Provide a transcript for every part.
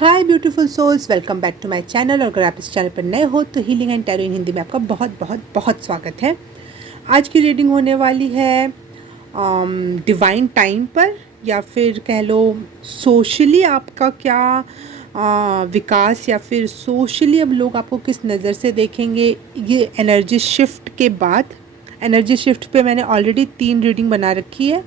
Hi beautiful souls, welcome back to my channel. और अगर आप इस चैनल पर नए हो तो healing and tarot in Hindi में आपका बहुत बहुत बहुत स्वागत है। आज की रीडिंग होने वाली है डिवाइन टाइम पर, या फिर कह लो सोशली आपका क्या विकास, या फिर सोशली अब लोग आपको किस नज़र से देखेंगे ये एनर्जी शिफ्ट के बाद। एनर्जी शिफ्ट पे मैंने ऑलरेडी 3 रीडिंग बना रखी है,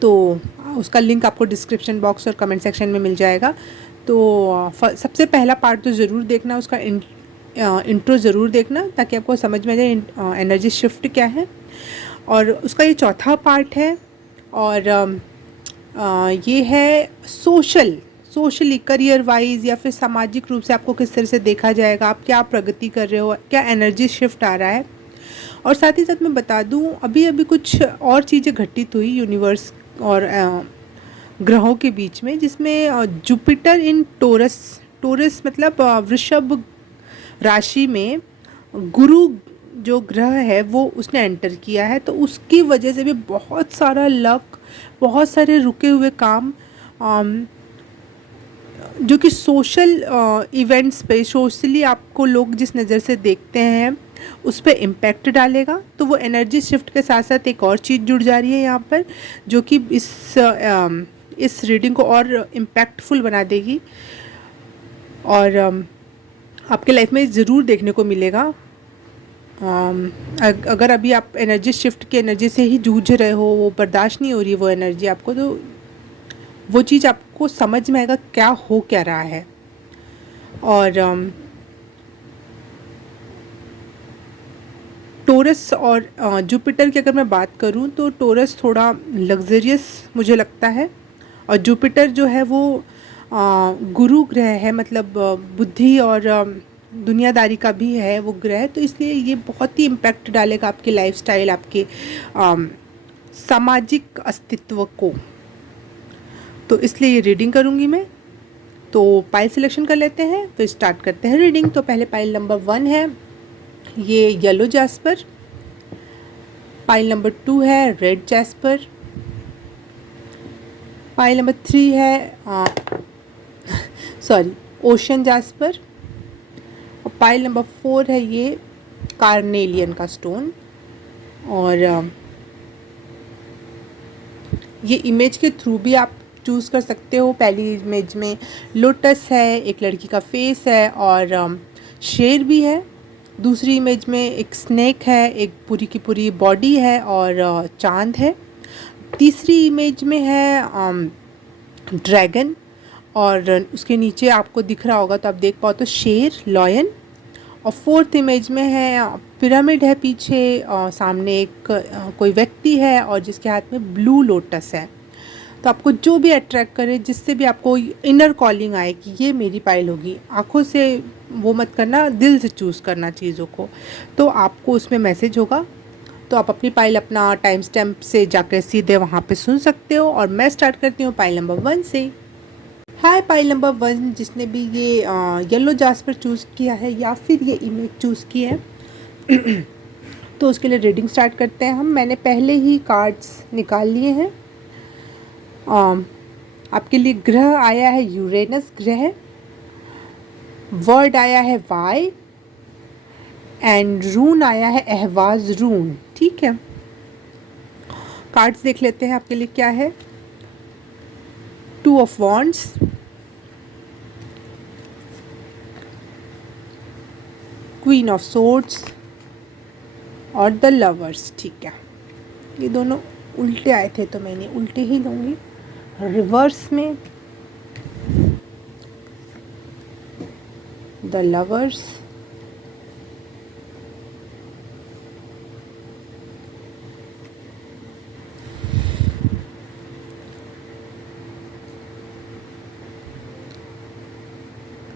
तो उसका लिंक आपको डिस्क्रिप्शन बॉक्स और कमेंट सेक्शन में मिल जाएगा। तो सबसे पहला पार्ट तो ज़रूर देखना, उसका इंट्रो ज़रूर देखना ताकि आपको समझ में आ जाए एनर्जी शिफ्ट क्या है। और उसका ये चौथा पार्ट है, और ये है सोशली करियर वाइज या फिर सामाजिक रूप से आपको किस तरह से देखा जाएगा, आप क्या प्रगति कर रहे हो, क्या एनर्जी शिफ्ट आ रहा है। और साथ ही साथ मैं बता दूं, अभी अभी कुछ और चीज़ें घटित हुई यूनिवर्स और ग्रहों के बीच में, जिसमें जुपिटर इन टोरस टोरस मतलब वृषभ राशि में गुरु जो ग्रह है वो उसने एंटर किया है। तो उसकी वजह से भी बहुत सारा लक, बहुत सारे रुके हुए काम जो कि सोशल इवेंट्स पे, सोशली आपको लोग जिस नज़र से देखते हैं उस पर इम्पैक्ट डालेगा। तो वो एनर्जी शिफ्ट के साथ साथ एक और चीज़ जुड़ जा रही है यहाँ पर, जो कि इस रीडिंग को और इम्पैक्टफुल बना देगी, और आपके लाइफ में ज़रूर देखने को मिलेगा। अगर अभी आप एनर्जी शिफ्ट की एनर्जी से ही जूझ रहे हो, वो बर्दाश्त नहीं हो रही है वो एनर्जी आपको, तो वो चीज़ आपको समझ में आएगा क्या हो क्या रहा है। और टोरस और जुपिटर की अगर मैं बात करूं तो टोरस थोड़ा लग्जरियस मुझे लगता है, और जुपिटर जो है वो गुरु ग्रह है, मतलब बुद्धि और दुनियादारी का भी है वो ग्रह। तो इसलिए ये बहुत ही इम्पैक्ट डालेगा आपके लाइफस्टाइल, आपके सामाजिक अस्तित्व को। तो इसलिए ये रीडिंग करूँगी मैं। तो पाइल सिलेक्शन कर लेते हैं, फिर स्टार्ट करते हैं रीडिंग। तो पहले पाइल नंबर 1 है ये येलो जैस्पर, पाइल नंबर 2 है रेड जैस्पर, पाइल नंबर 3 है सॉरी ओशन जैस्पर, और पाइल नंबर 4 है ये कार्नेलियन का स्टोन। और ये इमेज के थ्रू भी आप चूज़ कर सकते हो। पहली इमेज में लोटस है, एक लड़की का फेस है और शेर भी है। दूसरी इमेज में एक स्नेक है, एक पूरी की पूरी बॉडी है और चांद है। तीसरी इमेज में है ड्रैगन, और उसके नीचे आपको दिख रहा होगा तो आप देख पाओ तो शेर, लॉयन। और फोर्थ इमेज में है पिरामिड है पीछे, सामने एक कोई व्यक्ति है और जिसके हाथ में ब्लू लोटस है। तो आपको जो भी अट्रैक्ट करे, जिससे भी आपको इनर कॉलिंग आए कि ये मेरी पाइल होगी, आंखों से वो मत करना, दिल से चूज़ करना चीज़ों को, तो आपको उसमें मैसेज होगा। तो आप अपनी पाइल अपना टाइम स्टैम्प से जाकर सीधे वहाँ पे सुन सकते हो। और मैं स्टार्ट करती हूँ पाइल नंबर 1 से। हाय पाइल नंबर 1, जिसने भी ये येलो जास्पर चूज़ किया है या फिर ये इमेज चूज़ की है तो उसके लिए रीडिंग स्टार्ट करते हैं हम। मैंने पहले ही कार्ड्स निकाल लिए हैं। आपके लिए ग्रह आया है यूरेनस ग्रह, वर्ड आया है वाई, एंड रून आया है अहवाज रून। ठीक है, कार्ड्स देख लेते हैं आपके लिए क्या है। 2 of wands, queen of swords और द लवर्स। ठीक है, ये दोनों उल्टे आए थे तो मैंने उल्टे ही लूँगी। रिवर्स में the lovers,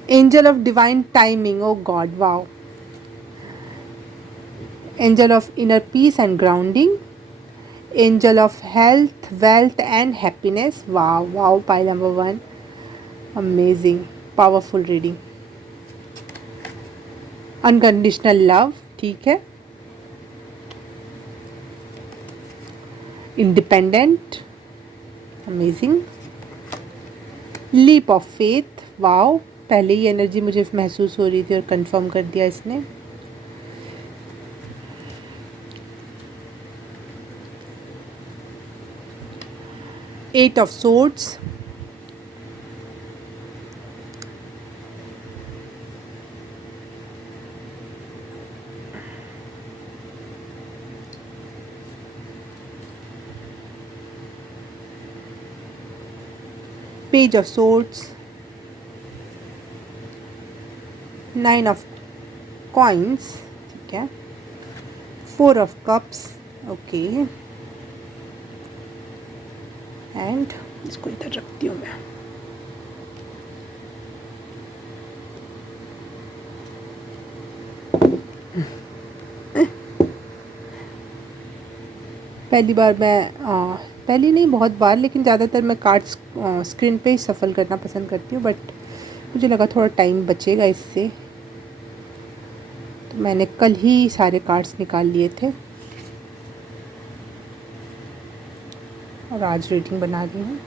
angel of divine timing, oh god wow, angel of inner peace and grounding, angel of health, wealth and happiness. Wow wow, pile number 1, amazing, powerful reading. Unconditional love, ठीक है। Independent, amazing. Leap of faith, wow, पहले ही energy मुझे महसूस हो रही थी और कंफर्म कर दिया इसने। Eight of swords, page of swords, nine of coins, ठीक है, four of cups, okay, and इसको इधर रखती हूँ मैं। पहली बार मैं पहली नहीं, बहुत बार, लेकिन ज़्यादातर मैं कार्ड्स स्क्रीन पे ही सफल करना पसंद करती हूँ, बट मुझे लगा थोड़ा टाइम बचेगा इससे, तो मैंने कल ही सारे कार्ड्स निकाल लिए थे और आज रीडिंग बना रही हूँ।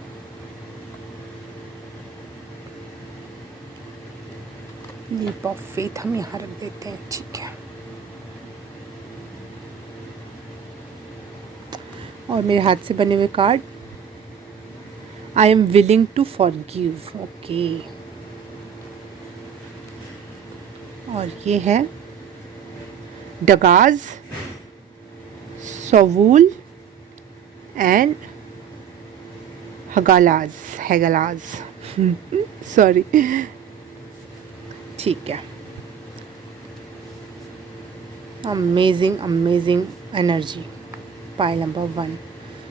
लीप ऑफ फेथ हम यहाँ रख देते हैं, ठीक है। और मेरे हाथ से बने हुए card, I am willing to forgive, okay. और ये है डगाज, सोवूल एंड हैगलाज सॉरी, ठीक है। Amazing amazing energy, pile number 1,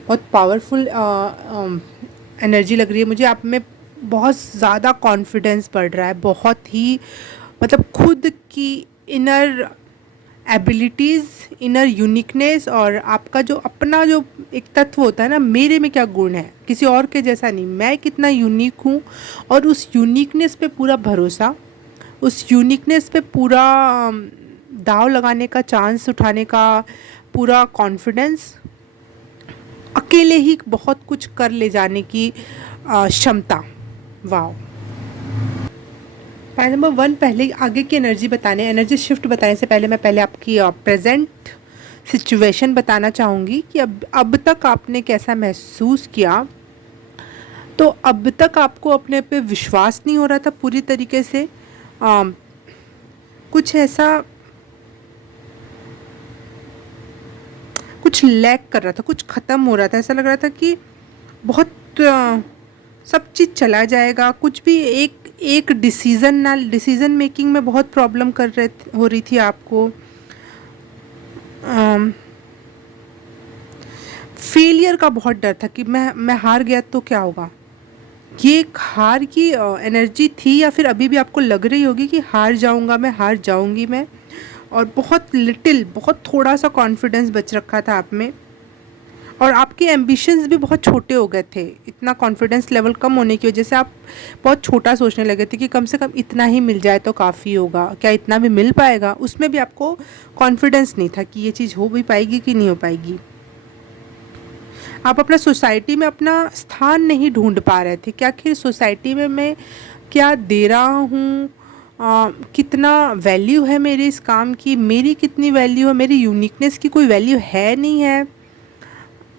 बहुत पावरफुल एनर्जी लग रही है मुझे। आप में बहुत ज़्यादा कॉन्फिडेंस बढ़ रहा है, बहुत ही, मतलब खुद की इनर एबिलिटीज़, इनर यूनिकनेस, और आपका जो अपना जो एक तत्व होता है ना, मेरे में क्या गुण है, किसी और के जैसा नहीं, मैं कितना यूनिक हूँ, और उस यूनिकनेस पे पूरा भरोसा, उस यूनिकनेस पे पूरा दाव लगाने का, चांस उठाने का पूरा कॉन्फिडेंस, अकेले ही बहुत कुछ कर ले जाने की क्षमता, वाह। पॉइंट नंबर 1, पहले आगे की एनर्जी बताने, एनर्जी शिफ्ट बताने से पहले मैं पहले आपकी प्रेजेंट सिचुएशन बताना चाहूँगी कि अब तक आपने कैसा महसूस किया। तो अब तक आपको अपने पे विश्वास नहीं हो रहा था पूरी तरीके से, कुछ ऐसा, कुछ लैक कर रहा था, कुछ ख़त्म हो रहा था, ऐसा लग रहा था कि बहुत सब चीज़ चला जाएगा, कुछ भी एक डिसीज़न मेकिंग में बहुत प्रॉब्लम हो रही थी आपको। फेलियर का बहुत डर था कि मैं हार गया तो क्या होगा। ये एक हार की एनर्जी थी, या फिर अभी भी आपको लग रही होगी कि हार जाऊंगा मैं, हार जाऊंगी मैं, और बहुत थोड़ा सा कॉन्फिडेंस बच रखा था आप में, और आपके एम्बिशंस भी बहुत छोटे हो गए थे। इतना कॉन्फिडेंस लेवल कम होने की वजह से आप बहुत छोटा सोचने लगे थे कि कम से कम इतना ही मिल जाए तो काफ़ी होगा, क्या इतना भी मिल पाएगा, उसमें भी आपको कॉन्फिडेंस नहीं था कि ये चीज़ हो भी पाएगी कि नहीं हो पाएगी। आप अपना सोसाइटी में अपना स्थान नहीं ढूंढ पा रहे थे कि आखिर सोसाइटी में मैं क्या दे रहा हूँ, कितना वैल्यू है मेरे इस काम की, मेरी कितनी वैल्यू है, मेरी यूनिकनेस की कोई वैल्यू है नहीं है।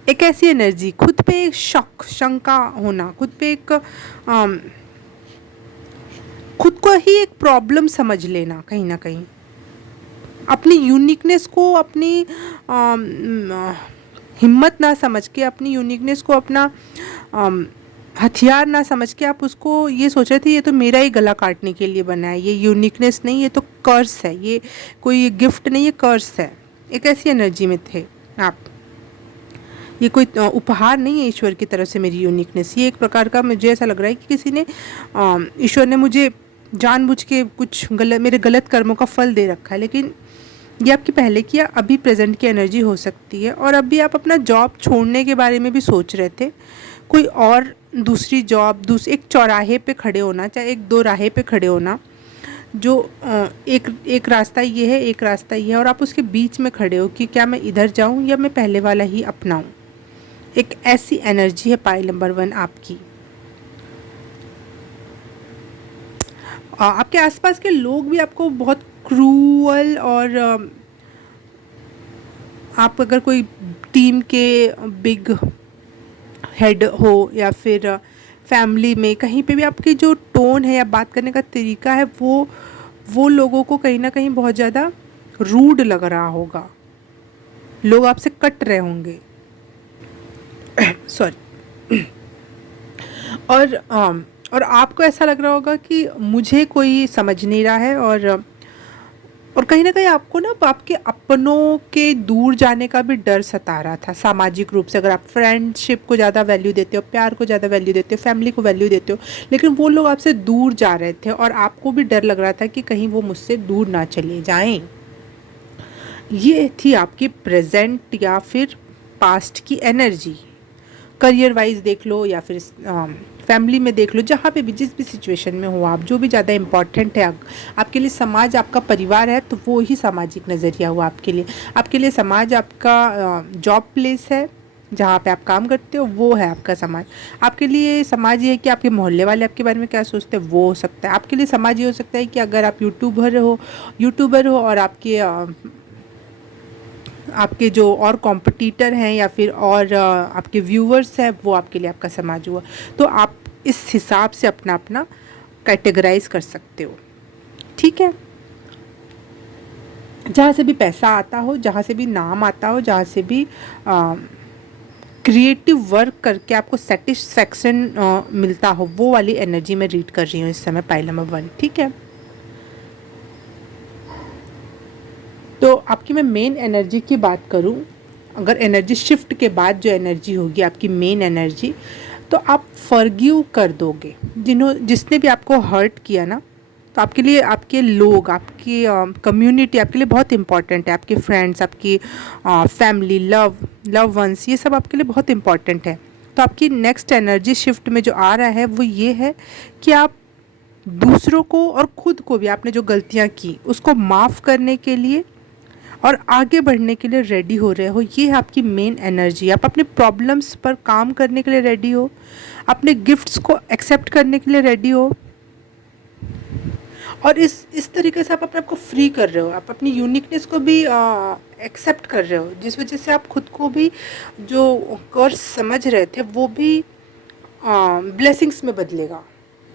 एक ऐसी एनर्जी, खुद पे एक शंका होना, खुद पे एक खुद को ही एक प्रॉब्लम समझ लेना, कहीं ना कहीं अपनी यूनिकनेस को, अपनी हिम्मत ना समझ के, अपनी यूनिकनेस को अपना हथियार ना समझ के आप उसको ये सोच रहे थे ये तो मेरा ही गला काटने के लिए बना है, ये यूनिकनेस नहीं, ये तो कर्स है, ये कोई गिफ्ट नहीं, ये कर्स है। एक ऐसी एनर्जी में थे आप, ये कोई उपहार नहीं है ईश्वर की तरफ से मेरी यूनिकनेस, ये एक प्रकार का, मुझे ऐसा लग रहा है कि किसी ने, ईश्वर ने मुझे जानबूझ के कुछ मेरे गलत कर्मों का फल दे रखा है। लेकिन ये आपकी पहले की या अभी प्रेजेंट की एनर्जी हो सकती है। और अभी आप अपना जॉब छोड़ने के बारे में भी सोच रहे थे, कोई और दूसरी जॉब, एक चौराहे पे खड़े होना, चाहे एक दो राहे पे खड़े होना, जो एक रास्ता ये है, एक रास्ता ये है, और आप उसके बीच में खड़े हो कि क्या मैं इधर जाऊं या मैं पहले वाला ही अपनाऊं। एक ऐसी एनर्जी है पाइल नंबर 1 आपकी। आपके आसपास के लोग भी आपको बहुत क्रूअल, और आप अगर कोई टीम के बिग हेड हो या फिर फैमिली में कहीं पे भी आपकी जो टोन है या बात करने का तरीका है वो लोगों को कहीं ना कहीं बहुत ज़्यादा रूड लग रहा होगा, लोग आपसे कट रहे होंगे। सॉरी। और आपको ऐसा लग रहा होगा कि मुझे कोई समझ नहीं रहा है, और कहीं ना कहीं आपको ना आपके अपनों के दूर जाने का भी डर सता रहा था। सामाजिक रूप से अगर आप फ्रेंडशिप को ज़्यादा वैल्यू देते हो, प्यार को ज़्यादा वैल्यू देते हो, फैमिली को वैल्यू देते हो, लेकिन वो लोग आपसे दूर जा रहे थे और आपको भी डर लग रहा था कि कहीं वो मुझसे दूर ना चले जाएं। ये थी आपकी प्रेजेंट या फिर पास्ट की एनर्जी। करियर वाइज देख लो या फिर फैमिली में देख लो, जहाँ पे भी जिस भी सिचुएशन में हो आप, जो भी ज़्यादा इम्पॉर्टेंट है आपके लिए, समाज आपका परिवार है तो वो ही सामाजिक नज़रिया हुआ आपके लिए। आपके लिए समाज आपका जॉब प्लेस है, जहाँ पे आप काम करते हो, वो है आपका समाज। आपके लिए समाज ये है कि आपके मोहल्ले वाले आपके बारे में क्या सोचते हैं, वो हो सकता है। आपके लिए समाज ये हो सकता है कि अगर आप यूट्यूबर हो और आपके जो और कॉम्पिटिटर हैं या फिर और आपके व्यूअर्स हैं, वो आपके लिए आपका समाज हुआ। तो आप इस हिसाब से अपना अपना कैटेगराइज कर सकते हो, ठीक है। जहाँ से भी पैसा आता हो, जहाँ से भी नाम आता हो, जहाँ से भी क्रिएटिव वर्क करके आपको सेटिस्फैक्शन मिलता हो, वो वाली एनर्जी मैं रीड कर रही हूँ इस समय, पाइल नंबर 1, ठीक है। तो आपकी मैं मेन एनर्जी की बात करूं, अगर एनर्जी शिफ्ट के बाद जो एनर्जी होगी आपकी मेन एनर्जी, तो आप फॉरगिव कर दोगे जिसने भी आपको हर्ट किया ना। तो आपके लिए आपके लोग, आपकी कम्युनिटी आपके लिए बहुत इंपॉर्टेंट है। आपके फ्रेंड्स, आपकी फैमिली, लव वंस, ये सब आपके लिए बहुत इंपॉर्टेंट है। तो आपकी नेक्स्ट एनर्जी शिफ्ट में जो आ रहा है वो ये है कि आप दूसरों को और खुद को भी, आपने जो गलतियाँ की उसको माफ़ करने के लिए और आगे बढ़ने के लिए रेडी हो रहे हो। ये है आपकी मेन एनर्जी। आप अपने प्रॉब्लम्स पर काम करने के लिए रेडी हो, अपने गिफ्ट्स को एक्सेप्ट करने के लिए रेडी हो, और इस तरीके से आप अपने आप को फ्री कर रहे हो। आप अपनी यूनिकनेस को भी एक्सेप्ट कर रहे हो, जिस वजह से आप खुद को भी जो कर्स समझ रहे थे वो भी ब्लेसिंग्स में बदलेगा,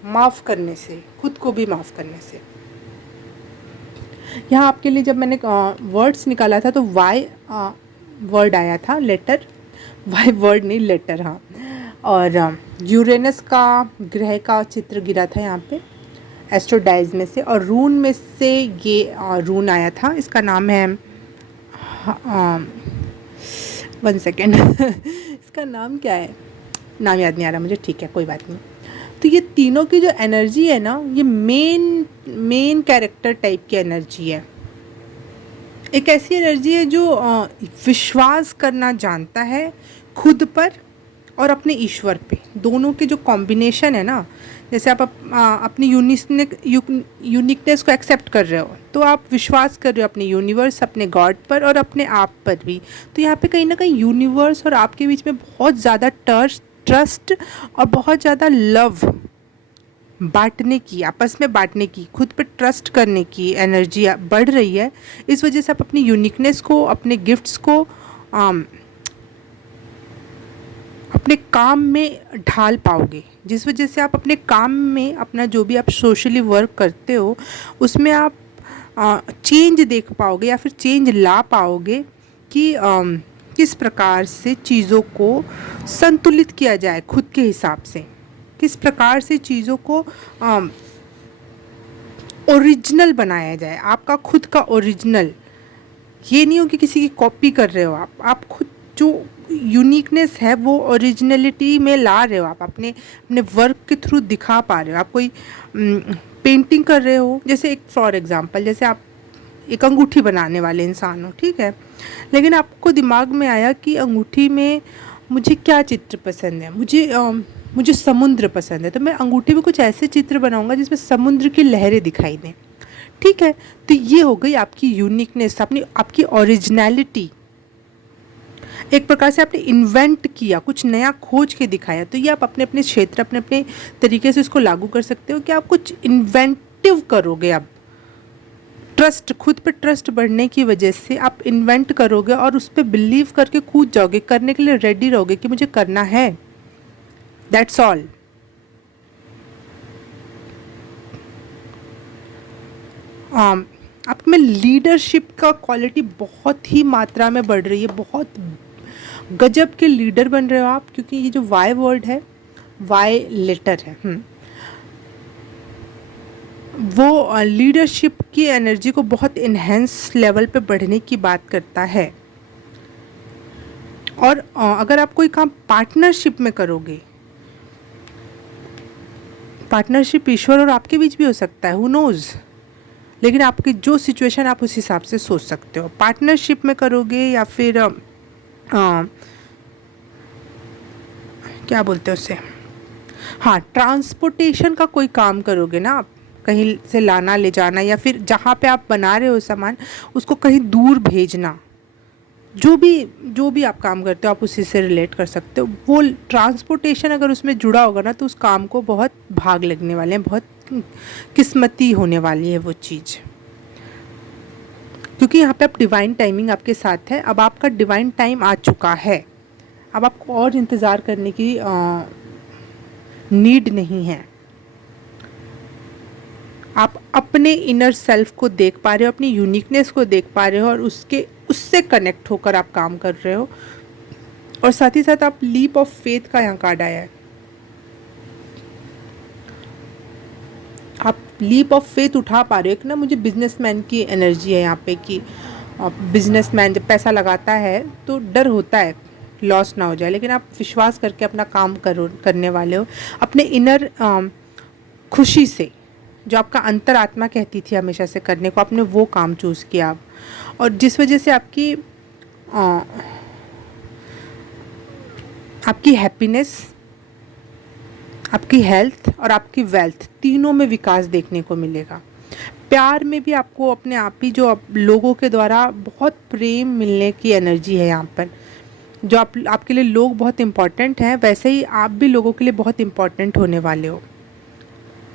माफ़ करने से, खुद को भी माफ़ करने से। यहाँ आपके लिए जब मैंने वर्ड्स निकाला था तो वाई वर्ड आया था, लेटर, वाई वर्ड नहीं लेटर, हाँ। और यूरेनस का ग्रह का चित्र गिरा था यहाँ पे एस्ट्रोडाइज में से, और रून में से ये रून आया था। इसका नाम है 1 सेकेंड इसका नाम क्या है, नाम याद नहीं आ रहा मुझे, ठीक है कोई बात नहीं। तो ये तीनों की जो एनर्जी है ना, ये मेन कैरेक्टर टाइप की एनर्जी है। एक ऐसी एनर्जी है जो विश्वास करना जानता है खुद पर और अपने ईश्वर पे। दोनों के जो कॉम्बिनेशन है ना, जैसे आप अपनी यूनिकनेस को एक्सेप्ट कर रहे हो, तो आप विश्वास कर रहे हो अपने यूनिवर्स, अपने गॉड पर और अपने आप पर भी। तो यहाँ पे कहीं ना कहीं यूनिवर्स और आपके बीच में बहुत ज़्यादा ट्रस्ट और बहुत ज़्यादा लव बांटने की, आपस में बांटने की, खुद पे ट्रस्ट करने की एनर्जी बढ़ रही है। इस वजह से आप अपनी यूनिकनेस को, अपने गिफ्ट्स को अपने काम में ढाल पाओगे, जिस वजह से आप अपने काम में, अपना जो भी आप सोशली वर्क करते हो उसमें आप चेंज देख पाओगे या फिर चेंज ला पाओगे कि किस प्रकार से चीज़ों को संतुलित किया जाए खुद के हिसाब से, किस प्रकार से चीज़ों को ओरिजिनल बनाया जाए, आपका खुद का ओरिजिनल। ये नहीं हो कि किसी की कॉपी कर रहे हो, आप खुद जो यूनिकनेस है वो ओरिजिनलिटी में ला रहे हो, आप अपने वर्क के थ्रू दिखा पा रहे हो। आप कोई पेंटिंग कर रहे हो, जैसे एक फॉर एग्जांपल, जैसे आप एक अंगूठी बनाने वाले इंसान हो, ठीक है, लेकिन आपको दिमाग में आया कि अंगूठी में मुझे क्या चित्र पसंद है, मुझे समुद्र पसंद है, तो मैं अंगूठी में कुछ ऐसे चित्र बनाऊंगा जिसमें समुद्र की लहरें दिखाई दें, ठीक है। तो ये हो गई आपकी यूनिकनेस, आपकी ओरिजिनलिटी। एक प्रकार से आपने इन्वेंट किया, कुछ नया खोज के दिखाया। तो ये आप अपने अपने क्षेत्र, अपने अपने तरीके से इसको लागू कर सकते हो कि आप कुछ इन्वेंट एक्टिव करोगे। अब ट्रस्ट, खुद पे ट्रस्ट बढ़ने की वजह से आप इन्वेंट करोगे और उस पर बिलीव करके कूद जाओगे, करने के लिए रेडी रहोगे कि मुझे करना है। That's all. आप में लीडरशिप का क्वालिटी बहुत ही मात्रा में बढ़ रही है, बहुत गजब के लीडर बन रहे हो आप, क्योंकि ये जो वाई वर्ड है, वाई लेटर है, वो लीडरशिप की एनर्जी को बहुत इन्हेंस लेवल पे बढ़ने की बात करता है। और अगर आप कोई काम पार्टनरशिप में करोगे, पार्टनरशिप ईश्वर और आपके बीच भी हो सकता है, हु नोज़, लेकिन आपकी जो सिचुएशन आप उस हिसाब से सोच सकते हो। पार्टनरशिप में करोगे या फिर क्या बोलते हैं उसे, हाँ, ट्रांसपोर्टेशन का कोई काम करोगे ना आप, कहीं से लाना ले जाना, या फिर जहाँ पे आप बना रहे हो सामान उसको कहीं दूर भेजना, जो भी आप काम करते हो आप उसी से रिलेट कर सकते हो। वो ट्रांसपोर्टेशन अगर उसमें जुड़ा होगा ना तो उस काम को बहुत भाग लगने वाले हैं, बहुत किस्मती होने वाली है वो चीज़, क्योंकि यहाँ पे आप डिवाइन टाइमिंग आपके साथ है। अब आपका डिवाइन टाइम आ चुका है, अब आपको और इंतज़ार करने की नीड नहीं है। आप अपने इनर सेल्फ को देख पा रहे हो, अपनी यूनिकनेस को देख पा रहे हो और उससे कनेक्ट होकर आप काम कर रहे हो। और साथ ही साथ आप लीप ऑफ फेथ का यहाँ कार्ड आया है। आप लीप ऑफ फेथ उठा पा रहे हो। एक ना मुझे बिजनेसमैन की एनर्जी है यहाँ पे कि बिजनेसमैन जब पैसा लगाता है तो डर होता है लॉस ना हो जाए, लेकिन आप विश्वास करके अपना काम करने वाले हो अपने इनर खुशी से, जो आपका अंतरात्मा कहती थी हमेशा से करने को, आपने वो काम चूज़ किया आप, और जिस वजह से आपकी हैप्पीनेस, आपकी हेल्थ और आपकी वेल्थ तीनों में विकास देखने को मिलेगा। प्यार में भी आपको अपने आप ही जो लोगों के द्वारा बहुत प्रेम मिलने की एनर्जी है यहाँ पर, जो आपके लिए लोग बहुत इम्पॉर्टेंट हैं, वैसे ही आप भी लोगों के लिए बहुत इम्पॉर्टेंट होने वाले हो।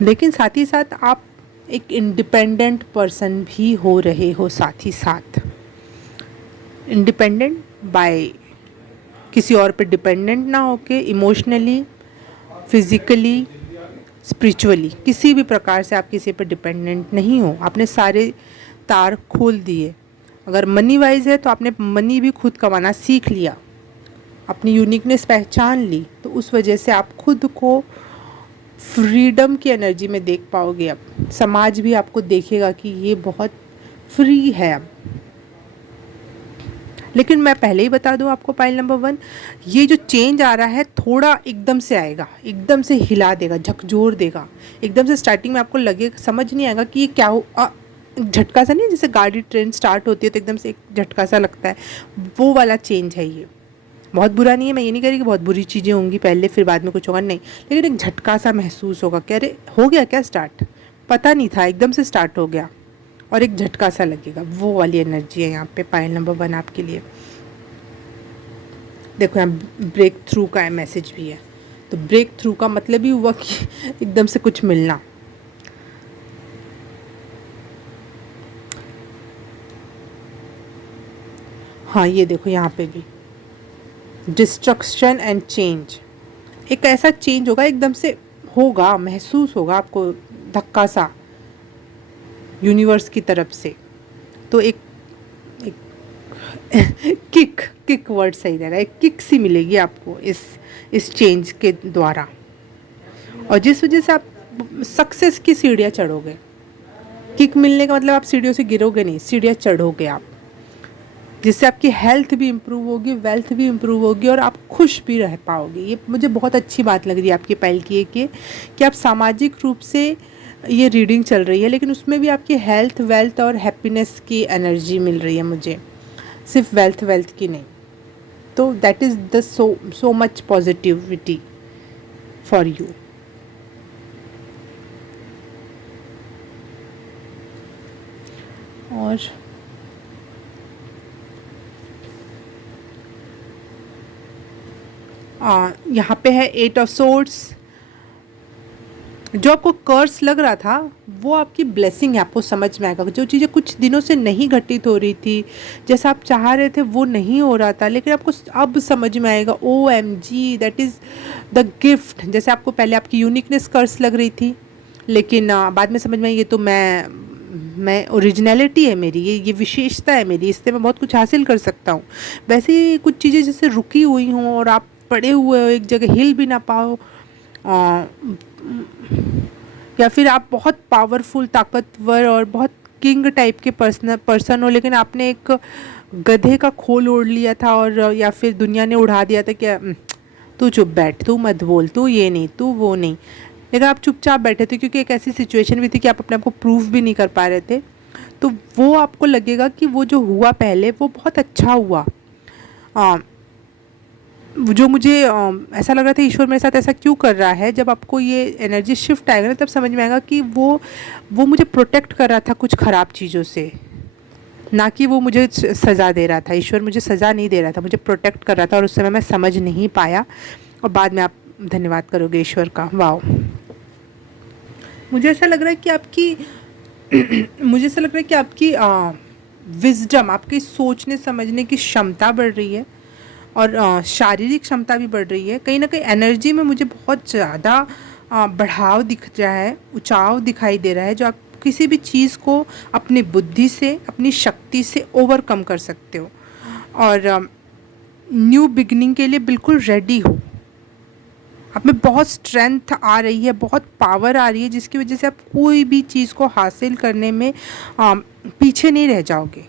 लेकिन साथ ही साथ आप एक इंडिपेंडेंट पर्सन भी हो रहे हो, साथ ही साथ इंडिपेंडेंट बाय किसी और पे डिपेंडेंट ना होके, इमोशनली, फिज़िकली, स्पिरिचुअली किसी भी प्रकार से आप किसी पे डिपेंडेंट नहीं हो। आपने सारे तार खोल दिए। अगर मनी वाइज है तो आपने मनी भी खुद कमाना सीख लिया, अपनी यूनिकनेस पहचान ली, तो उस वजह से आप खुद को फ्रीडम की एनर्जी में देख पाओगे। अब समाज भी आपको देखेगा कि ये बहुत फ्री है अब। लेकिन मैं पहले ही बता दूं आपको, पाइल नंबर 1, ये जो चेंज आ रहा है थोड़ा एकदम से आएगा, एकदम से हिला देगा, झकझोर देगा। एकदम से स्टार्टिंग में आपको लगे, समझ नहीं आएगा कि ये क्या हो, झटका सा नहीं, जैसे गाड़ी ट्रेन स्टार्ट होती है तो एकदम से एक झटका सा लगता है, वो वाला चेंज है ये। बहुत बुरा नहीं है, मैं ये नहीं कह रही कि बहुत बुरी चीज़ें होंगी पहले फिर बाद में कुछ होगा, नहीं, लेकिन एक झटका सा महसूस होगा कि अरे हो गया क्या स्टार्ट, पता नहीं था, एकदम से स्टार्ट हो गया और एक झटका सा लगेगा। वो वाली एनर्जी है यहाँ पे पाइल नंबर 1 आपके लिए। देखो यहाँ ब्रेक थ्रू का मैसेज भी है, तो ब्रेक थ्रू का मतलब ही हुआ कि एकदम से कुछ मिलना। हाँ, ये देखो यहाँ पे भी डिस्ट्रक्शन एंड चेंज, एक ऐसा चेंज होगा, एकदम से होगा, महसूस होगा आपको धक्का सा यूनिवर्स की तरफ से। तो एक किक वर्ड सही रहेगा, एक किक सी मिलेगी आपको इस चेंज के द्वारा, और जिस वजह से आप सक्सेस की सीढ़ियाँ चढ़ोगे। किक मिलने का मतलब आप सीढ़ियों से गिरोगे नहीं, सीढ़ियाँ चढ़ोगे आप, जिससे आपकी हेल्थ भी इम्प्रूव होगी, वेल्थ भी इम्प्रूव होगी और आप खुश भी रह पाओगे। ये मुझे बहुत अच्छी बात लग रही है आपकी पहल की कि आप सामाजिक रूप से, ये रीडिंग चल रही है लेकिन उसमें भी आपकी हेल्थ, वेल्थ और हैप्पीनेस की एनर्जी मिल रही है मुझे, सिर्फ वेल्थ की नहीं। तो that is the so much positivity for you. और यहाँ पे है 8 ऑफ सोर्ड्स, जो आपको कर्स लग रहा था वो आपकी ब्लेसिंग है, आपको समझ में आएगा। जो चीज़ें कुछ दिनों से नहीं घटित हो रही थी, जैसा आप चाह रहे थे वो नहीं हो रहा था, लेकिन आपको अब समझ में आएगा, O M G, that is the gift. जैसे आपको पहले आपकी यूनिकनेस कर्स लग रही थी, लेकिन बाद में समझ में आई ये तो मैं ओरिजिनलिटी है मेरी, ये विशेषता है मेरी, इससे मैं बहुत कुछ हासिल कर सकता हूँ। वैसे ही कुछ चीज़ें जैसे रुकी हुई हों और आप पड़े हुए हो एक जगह, हिल भी ना पाओ, या फिर आप बहुत पावरफुल, ताकतवर और बहुत किंग टाइप के पर्सन हो, लेकिन आपने एक गधे का खोल ओढ़ लिया था, और या फिर दुनिया ने उड़ा दिया था कि तू चुप बैठ, तू मत बोल, तू ये नहीं, तू वो नहीं, लेकिन आप चुपचाप बैठे थे क्योंकि एक ऐसी सिचुएशन भी थी कि आप अपने आप को प्रूव भी नहीं कर पा रहे थे। तो वो आपको लगेगा कि वो जो हुआ पहले वो बहुत अच्छा हुआ। जो मुझे ऐसा लग रहा था ईश्वर मेरे साथ ऐसा क्यों कर रहा है, जब आपको ये एनर्जी शिफ्ट आएगा ना तब समझ में आएगा कि वो मुझे प्रोटेक्ट कर रहा था कुछ ख़राब चीज़ों से, ना कि वो मुझे सज़ा दे रहा था। ईश्वर मुझे सज़ा नहीं दे रहा था, मुझे प्रोटेक्ट कर रहा था, और उस समय मैं समझ नहीं पाया। और बाद में आप धन्यवाद करोगे ईश्वर का। वाह, मुझे ऐसा लग रहा है कि आपकी मुझे ऐसा लग रहा है कि आपकी विजडम, आपकी सोचने समझने की क्षमता बढ़ रही है, और शारीरिक क्षमता भी बढ़ रही है। कहीं ना कहीं एनर्जी में मुझे बहुत ज़्यादा बढ़ाव दिख रहा है, उचाव दिखाई दे रहा है, जो आप किसी भी चीज़ को अपनी बुद्धि से, अपनी शक्ति से ओवरकम कर सकते हो, और न्यू बिगनिंग के लिए बिल्कुल रेडी हो। आप में बहुत स्ट्रेंथ आ रही है, बहुत पावर आ रही है, जिसकी वजह से आप कोई भी चीज़ को हासिल करने में पीछे नहीं रह जाओगे।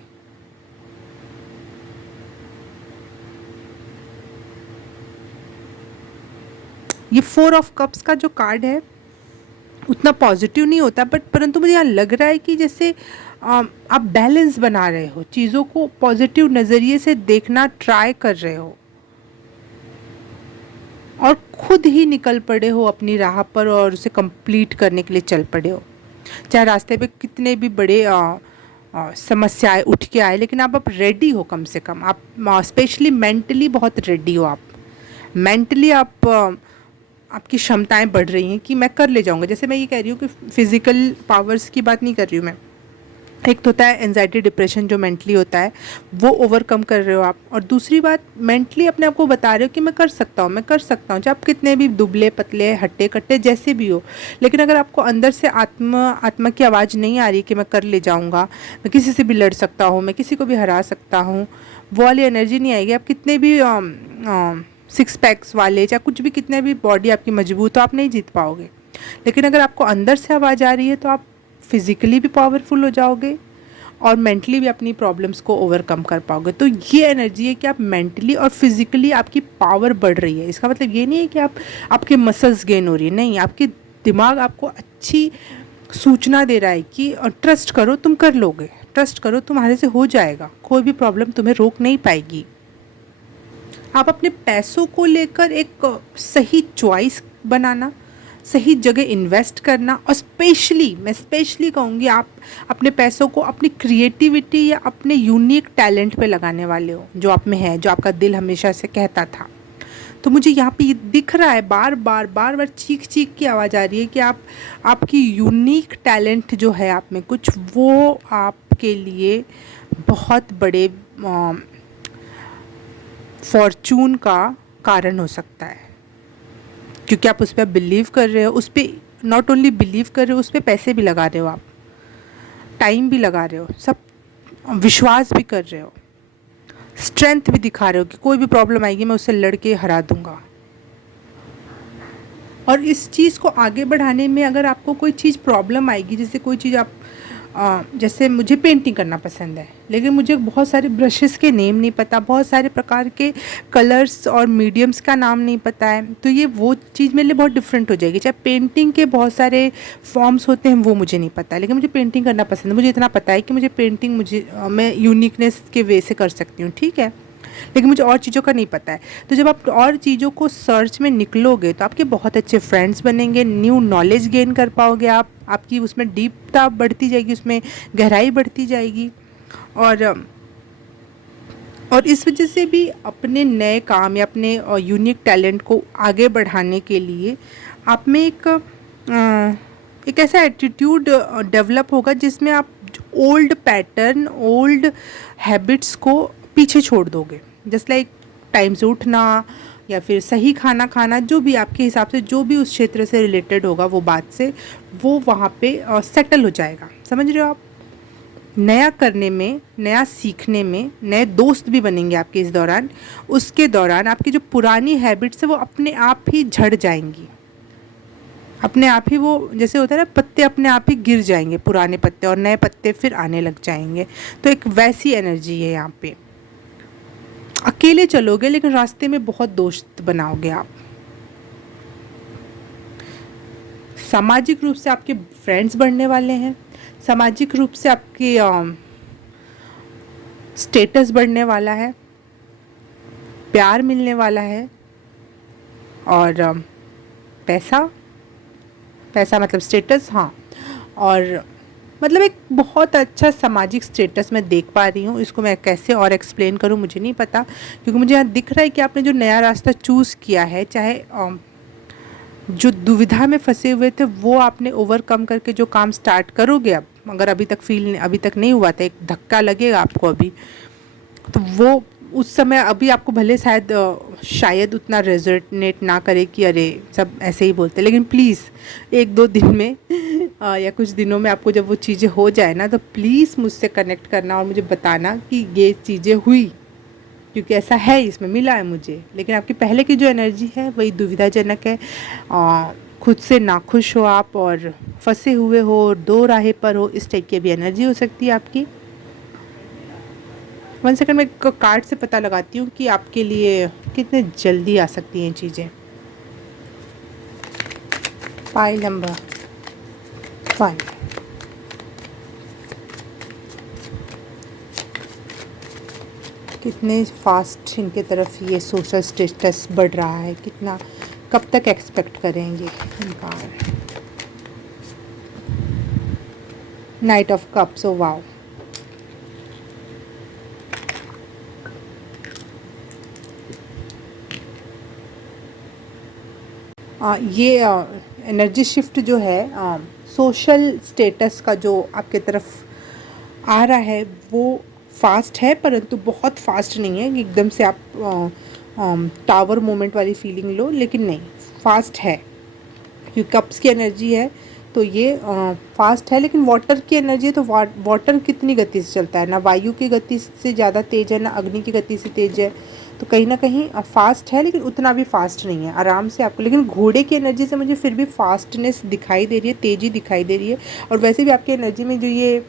ये 4 ऑफ कप्स का जो कार्ड है उतना पॉजिटिव नहीं होता, बट परंतु मुझे यहाँ लग रहा है कि जैसे आप बैलेंस बना रहे हो, चीज़ों को पॉजिटिव नज़रिए से देखना ट्राई कर रहे हो, और खुद ही निकल पड़े हो अपनी राह पर और उसे कंप्लीट करने के लिए चल पड़े हो। चाहे रास्ते पे कितने भी बड़े समस्याएं उठ के आए, लेकिन आप अब रेडी हो, कम से कम आप स्पेशली मेंटली बहुत रेडी हो। आप मेंटली आपकी क्षमताएं बढ़ रही हैं कि मैं कर ले जाऊंगा। जैसे मैं ये कह रही हूँ कि फिज़िकल पावर्स की बात नहीं कर रही हूँ मैं, एक तो होता है एनजाइटी डिप्रेशन जो मेंटली होता है, वो ओवरकम कर रहे हो आप, और दूसरी बात मेंटली अपने आप को बता रहे हो कि मैं कर सकता हूँ, मैं कर सकता हूँ, चाहे आप कितने भी दुबले पतले हट्टे कट्टे जैसे भी हो। लेकिन अगर आपको अंदर से आत्मा की आवाज़ नहीं आ रही कि मैं कर ले जाऊँगा, मैं किसी से भी लड़ सकता हूँ, मैं किसी को भी हरा सकता हूँ, वो वाली एनर्जी नहीं आएगी। आप कितने भी 6 पैक्स वाले, चाहे कुछ भी, कितने भी बॉडी आपकी मजबूत हो, आप नहीं जीत पाओगे। लेकिन अगर आपको अंदर से आवाज़ आ रही है तो आप फिज़िकली भी पावरफुल हो जाओगे, और मेंटली भी अपनी प्रॉब्लम्स को ओवरकम कर पाओगे। तो ये एनर्जी है कि आप मेंटली और फिज़िकली आपकी पावर बढ़ रही है। इसका मतलब ये नहीं है कि आपके मसल्स गेन हो रही है, नहीं, आपके दिमाग आपको अच्छी सूचना दे रहा है कि ट्रस्ट करो, तुम कर लोगे, ट्रस्ट करो, तुम्हारे से हो जाएगा, कोई भी प्रॉब्लम तुम्हें रोक नहीं पाएगी। आप अपने पैसों को लेकर एक सही चॉइस बनाना, सही जगह इन्वेस्ट करना, और मैं स्पेशली कहूँगी आप अपने पैसों को अपनी क्रिएटिविटी या अपने यूनिक टैलेंट पे लगाने वाले हो, जो आप में है, जो आपका दिल हमेशा से कहता था। तो मुझे यहाँ पे ये दिख रहा है, बार बार चीख चीख की आवाज़ आ रही है कि आपकी यूनिक टैलेंट जो है आप में कुछ, वो आपके लिए बहुत बड़े फॉर्चून का कारण हो सकता है, क्योंकि आप उस पर बिलीव कर रहे हो, उस पर नॉट ओनली बिलीव कर रहे हो, उस पर पैसे भी लगा रहे हो, आप टाइम भी लगा रहे हो, सब विश्वास भी कर रहे हो, स्ट्रेंथ भी दिखा रहे हो कि कोई भी प्रॉब्लम आएगी मैं उससे लड़के हरा दूंगा। और इस चीज़ को आगे बढ़ाने में अगर आपको कोई चीज़ प्रॉब्लम आएगी, जैसे कोई चीज़ आप जैसे मुझे पेंटिंग करना पसंद है, लेकिन मुझे बहुत सारे ब्रशेस के नेम नहीं पता, बहुत सारे प्रकार के कलर्स और मीडियम्स का नाम नहीं पता है, तो ये वो चीज़ मेरे लिए बहुत डिफरेंट हो जाएगी। चाहे पेंटिंग के बहुत सारे फॉर्म्स होते हैं, वो मुझे नहीं पता, लेकिन मुझे पेंटिंग करना पसंद है। मुझे इतना पता है कि मुझे पेंटिंग मैं यूनिकनेस के वे से कर सकती हूँ, ठीक है, लेकिन मुझे और चीज़ों का नहीं पता है। तो जब आप और चीज़ों को सर्च में निकलोगे तो आपके बहुत अच्छे फ्रेंड्स बनेंगे, न्यू नॉलेज गेन कर पाओगे आप, आपकी उसमें डीपता बढ़ती जाएगी, उसमें गहराई बढ़ती जाएगी, और इस वजह से भी अपने नए काम या अपने यूनिक टैलेंट को आगे बढ़ाने के लिए आप में एक एक ऐसा एटीट्यूड डेवलप होगा जिसमें आप ओल्ड पैटर्न, ओल्ड हैबिट्स को पीछे छोड़ दोगे। जस्ट लाइक टाइम से उठना या फिर सही खाना खाना, जो भी आपके हिसाब से जो भी उस क्षेत्र से रिलेटेड होगा वो बात से, वो वहाँ पे सेटल हो जाएगा। समझ रहे हो आप? नया करने में, नया सीखने में, नए दोस्त भी बनेंगे आपके इस दौरान। उसके दौरान आपकी जो पुरानी हैबिट्स है वो अपने आप ही झड़ जाएंगी, अपने आप ही वो, जैसे होता है ना, पत्ते अपने आप ही गिर जाएंगे, पुराने पत्ते, और नए पत्ते फिर आने लग जाएंगे। तो एक वैसी एनर्जी है यहाँ पे। अकेले चलोगे लेकिन रास्ते में बहुत दोस्त बनाओगे आप। सामाजिक रूप से आपके फ्रेंड्स बढ़ने वाले हैं, सामाजिक रूप से आपके स्टेटस बढ़ने वाला है, प्यार मिलने वाला है, और पैसा, पैसा मतलब स्टेटस, हाँ। और मतलब एक बहुत अच्छा सामाजिक स्टेटस मैं देख पा रही हूँ। इसको मैं कैसे और एक्सप्लेन करूँ मुझे नहीं पता, क्योंकि मुझे यहाँ दिख रहा है कि आपने जो नया रास्ता चूज़ किया है, चाहे जो दुविधा में फंसे हुए थे वो आपने ओवरकम करके जो काम स्टार्ट करोगे अब, अगर अभी तक नहीं हुआ था, एक धक्का लगेगा आपको अभी, तो वो उस समय अभी आपको भले शायद उतना रेजोनेट ना करे कि अरे सब ऐसे ही बोलते, लेकिन प्लीज़ 1-2 दिन में या कुछ दिनों में आपको जब वो चीज़ें हो जाए ना, तो प्लीज़ मुझसे कनेक्ट करना और मुझे बताना कि ये चीज़ें हुई, क्योंकि ऐसा है, इसमें मिला है मुझे। लेकिन आपकी पहले की जो एनर्जी है वही दुविधाजनक है। खुद से नाखुश हो आप, और फंसे हुए हो, दो राहे पर हो, इस टाइप की भी एनर्जी हो सकती है आपकी। 1 सेकंड में कार्ड से पता लगाती हूँ कि आपके लिए कितने जल्दी आ सकती हैं चीज़ें। पाइल नंबर 1, कितने फास्ट इनके तरफ ये सोशल स्टेटस बढ़ रहा है, कितना, कब तक एक्सपेक्ट करेंगे इनका। Night of cups, oh wow, ये एनर्जी शिफ्ट जो है, सोशल स्टेटस का जो आपके तरफ आ रहा है वो फास्ट है, परंतु बहुत फास्ट नहीं है कि एकदम से आप टावर मोमेंट वाली फीलिंग लो, लेकिन नहीं, फास्ट है, क्योंकि कप्स की एनर्जी है तो ये फास्ट है। लेकिन वाटर की एनर्जी है, तो वाटर कितनी गति से चलता है, ना वायु की गति से ज़्यादा तेज़ है, ना अग्नि की गति से तेज़ है, तो कहीं ना कहीं फास्ट है, लेकिन उतना भी फास्ट नहीं है, आराम से आपको। लेकिन घोड़े की एनर्जी से मुझे फिर भी फास्टनेस दिखाई दे रही है, तेज़ी दिखाई दे रही है। और वैसे भी आपकी एनर्जी में जो ये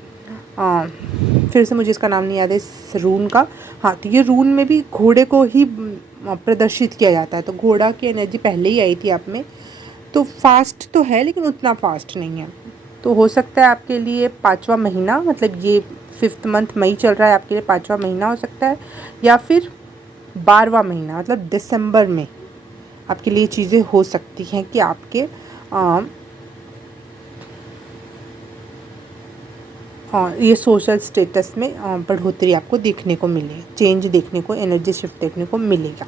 फिर से मुझे इसका नाम नहीं याद है, इस रून का, हाँ, तो ये रून में भी घोड़े को ही प्रदर्शित किया जाता है, तो घोड़ा की एनर्जी पहले ही आई थी आप में, तो फास्ट तो है लेकिन उतना फास्ट नहीं है। तो हो सकता है आपके लिए 5वां महीना, मतलब ये 5th मंथ मई चल रहा है, आपके लिए 5वां महीना हो सकता है, या फिर 12वां महीना, मतलब दिसंबर में आपके लिए चीज़ें हो सकती हैं कि आपके ये सोशल स्टेटस में बढ़ोतरी आपको देखने को मिले, चेंज देखने को, एनर्जी शिफ्ट देखने को मिलेगा।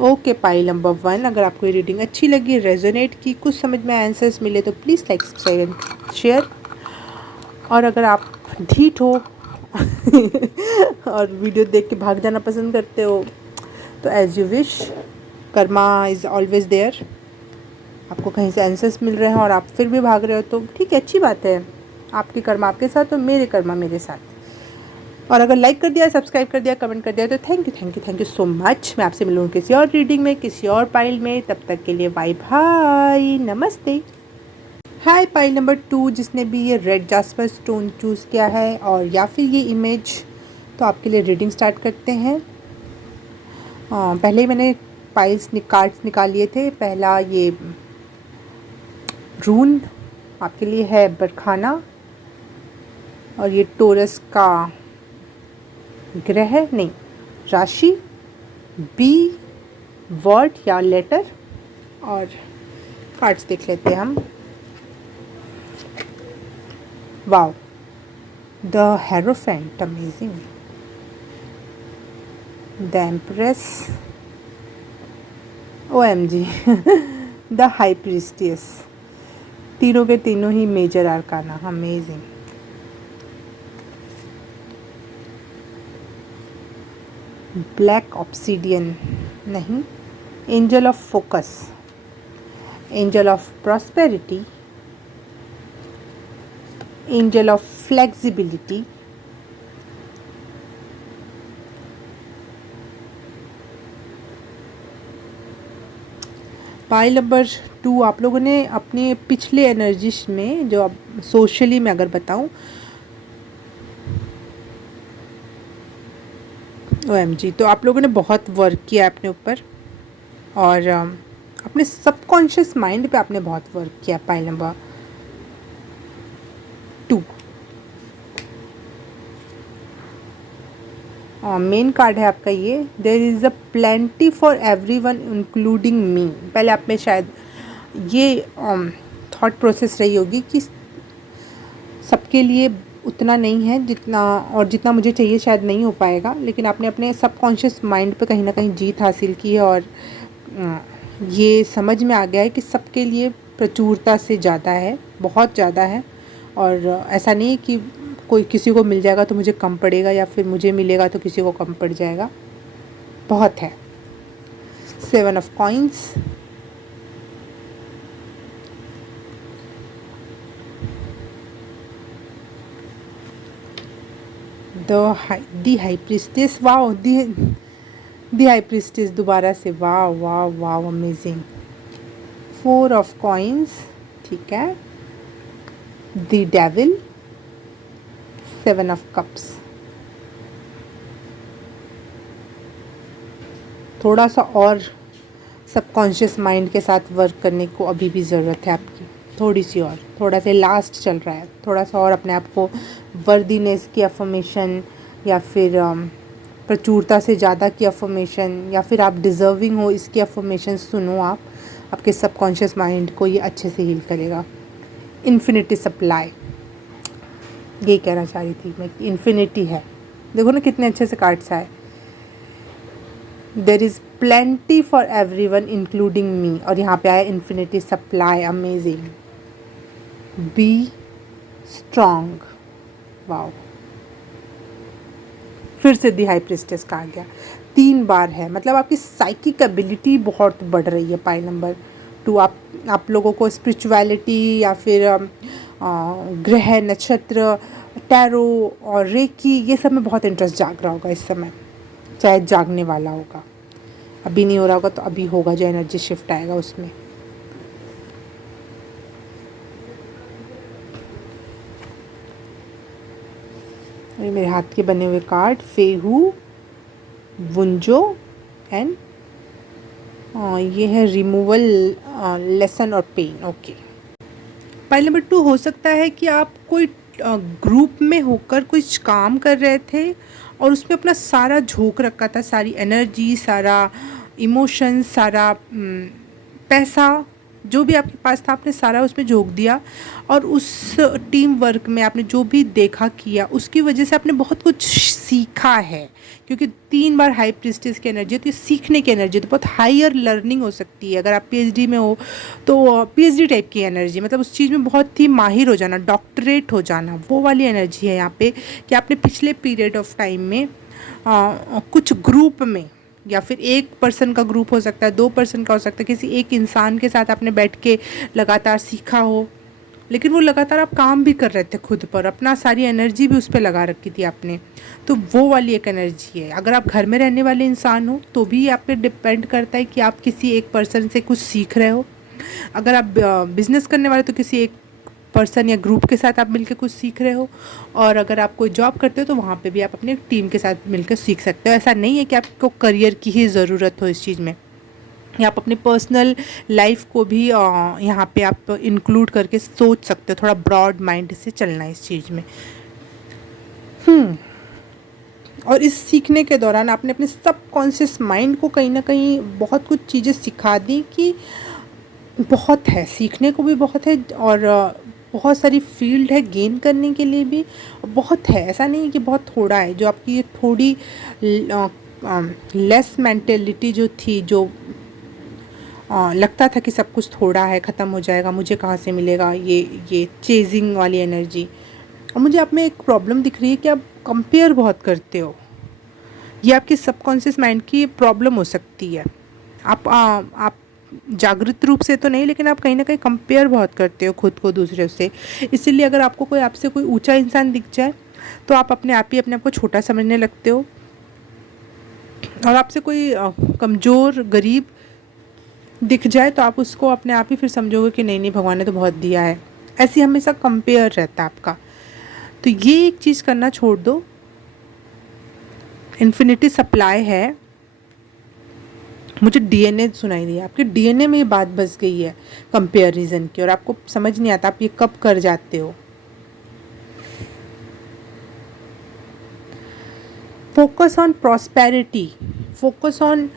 ओके, पाइल नंबर 1, अगर आपको ये रीडिंग अच्छी लगी, रेजोनेट की, कुछ समझ में आंसर्स मिले, तो please like, subscribe and share. और अगर आप ढीठ हो और वीडियो देख के भाग जाना पसंद करते हो, तो as you wish, karma is always there. आपको कहीं से आंसर्स मिल रहे हैं और आप फिर भी भाग रहे हो, तो ठीक है, अच्छी बात है, आपकी कर्मा आपके साथ और मेरे कर्मा मेरे साथ। और अगर लाइक कर दिया, सब्सक्राइब कर दिया, कमेंट कर दिया, तो थैंक यू सो मच। मैं आपसे मिलूँ किसी और रीडिंग में, किसी और पाइल में, तब तक के लिए बाय बाय, नमस्ते। हाय पाइल नंबर 2, जिसने भी ये रेड जास्पर स्टोन चूज़ किया है और या फिर ये इमेज, तो आपके लिए रीडिंग स्टार्ट करते हैं। पहले ही मैंने कार्ड्स निकाल लिए थे। पहला ये रून आपके लिए है बरखाना, और ये टोरस का ग्रह नहीं, राशि, बी वर्ड या लेटर। और कार्ड्स देख लेते हैं हम। Wow, the hierophant, amazing, the empress, OMG, the high priestess, तीनों के तीनों ही major arcana, amazing. Black obsidian नहीं, angel of focus, angel of prosperity, angel of flexibility, pile number 2 आप लोगों ने अपने पिछले एनर्जीज में, जो अब सोशली मैं अगर बताऊं, OMG, तो आप लोगों ने बहुत वर्क किया अपने ऊपर और अपने सबकॉन्शियस माइंड पे आपने बहुत वर्क किया। पाइल नंबर 2 मेन कार्ड है आपका ये, there is a plenty for everyone including me. पहले आप में शायद ये थॉट प्रोसेस रही होगी कि सबके लिए उतना नहीं है जितना, और जितना मुझे चाहिए शायद नहीं हो पाएगा, लेकिन आपने अपने सबकॉन्शियस माइंड पे कहीं ना कहीं जीत हासिल की है और ये समझ में आ गया है कि सबके लिए प्रचुरता से ज़्यादा है, बहुत ज़्यादा है। और ऐसा नहीं है कि कोई किसी को मिल जाएगा तो मुझे कम पड़ेगा, या फिर मुझे मिलेगा तो किसी को कम पड़ जाएगा, बहुत है। 7 of coins, the high priestess, wow, the high priestess दोबारा से, wow wow wow, amazing. 4 of coins, ठीक है। दी डेविल, 7 ऑफ कप्स। थोड़ा सा और सबकॉन्शियस माइंड के साथ वर्क करने को अभी भी ज़रूरत है आपकी, थोड़ी सी और, थोड़ा सा लास्ट चल रहा है, थोड़ा सा और अपने आप को वर्दीनेस की अफर्मेशन, या फिर प्रचुरता से ज़्यादा की अफर्मेशन, या फिर आप डिज़र्विंग हो इसकी अफर्मेशन सुनो आप। आपके सबकॉन्शियस माइंड को ये अच्छे से हील करेगा। इन्फिनिटी सप्लाई, यही कहना चाह रही थी मैं, इन्फिनिटी है। देखो ना कितने अच्छे से कार्ड्स आए। There is plenty for every one including me, और यहाँ पे आया infinity supply, amazing. Be strong, wow, फिर से दी हाई प्रिस्टेस का आ गया, 3 बार है, मतलब आपकी साइकिक एबिलिटी बहुत बढ़ रही है। पाई नंबर 2 आप लोगों को स्पिरिचुअलिटी, या फिर ग्रह, नक्षत्र, टैरो और रेकी, ये सब में बहुत इंटरेस्ट जाग रहा होगा इस समय, चाहे जागने वाला होगा, अभी नहीं हो रहा होगा तो अभी होगा, जो एनर्जी शिफ्ट आएगा उसमें। ये मेरे हाथ के बने हुए कार्ड, फेहू, वुंजो एंड ये है रिमूवल, लेसन और पेन। ओके, पॉइंट नंबर 2 हो सकता है कि आप कोई ग्रुप में होकर कुछ काम कर रहे थे और उसमें अपना सारा झोंक रखा था, सारी एनर्जी, सारा इमोशन, सारा पैसा, जो भी आपके पास था आपने सारा उसमें झोंक दिया, और उस टीम वर्क में आपने जो भी देखा किया उसकी वजह से आपने बहुत कुछ सीखा है, क्योंकि 3 बार हाई प्रीस्टेस की एनर्जी होती है, सीखने की एनर्जी, तो बहुत हायर लर्निंग हो सकती है। अगर आप PhD में हो तो PhD टाइप की एनर्जी, मतलब उस चीज़ में बहुत ही माहिर हो जाना, डॉक्टरेट हो जाना, वो वाली एनर्जी है यहाँ पे, कि आपने पिछले पीरियड ऑफ टाइम में कुछ ग्रुप में, या फिर एक पर्सन का ग्रुप हो सकता है, 2 पर्सन का हो सकता है, किसी एक इंसान के साथ आपने बैठ के लगातार सीखा हो, लेकिन वो लगातार आप काम भी कर रहे थे खुद पर, अपना सारी एनर्जी भी उस पर लगा रखी थी आपने, तो वो वाली एक एनर्जी है। अगर आप घर में रहने वाले इंसान हो तो भी आप पे डिपेंड करता है कि आप किसी एक पर्सन से कुछ सीख रहे हो। अगर आप बिजनेस करने वाले तो किसी एक पर्सन या ग्रुप के साथ आप मिलकर कुछ सीख रहे हो, और अगर आप कोई जॉब करते हो तो वहाँ पे भी आप अपने टीम के साथ मिलकर सीख सकते हो। ऐसा नहीं है कि आपको करियर की ही ज़रूरत हो इस चीज़ में, या आप अपनी पर्सनल लाइफ को भी यहाँ पे आप इंक्लूड करके सोच सकते हो, थोड़ा ब्रॉड माइंड से चलना है इस चीज़ में। और इस सीखने के दौरान आपने अपने सबकॉन्शियस माइंड को कहीं ना कहीं बहुत कुछ चीज़ें सिखा दी, कि बहुत है सीखने को भी, बहुत है, और बहुत सारी फील्ड है गेन करने के लिए भी, बहुत है, ऐसा नहीं है कि बहुत थोड़ा है। जो आपकी ये थोड़ी लेस मेंटेलिटी जो थी, जो लगता था कि सब कुछ थोड़ा है, ख़त्म हो जाएगा, मुझे कहाँ से मिलेगा, ये चेजिंग वाली एनर्जी। और मुझे आप में एक प्रॉब्लम दिख रही है कि आप कंपेयर बहुत करते हो। ये आपके सबकॉन्शियस माइंड की प्रॉब्लम हो सकती है। आप जागृत रूप से तो नहीं, लेकिन आप कहीं ना कहीं कंपेयर बहुत करते हो खुद को दूसरे से। इसीलिए अगर आपको कोई आपसे कोई ऊंचा इंसान दिख जाए तो आप अपने आप को छोटा समझने लगते हो, और आपसे कोई कमज़ोर गरीब दिख जाए तो आप उसको अपने आप ही फिर समझोगे कि नहीं नहीं, भगवान ने तो बहुत दिया है। ऐसे हमेशा कंपेयर रहता है आपका। तो ये एक चीज़ करना छोड़ दो। इन्फिनिटी सप्लाई है। मुझे डीएनए सुनाई दिया, आपके डीएनए में ये बात बस गई है कंपेरिजन की, और आपको समझ नहीं आता आप ये कब कर जाते हो। Focus on prosperity, focus on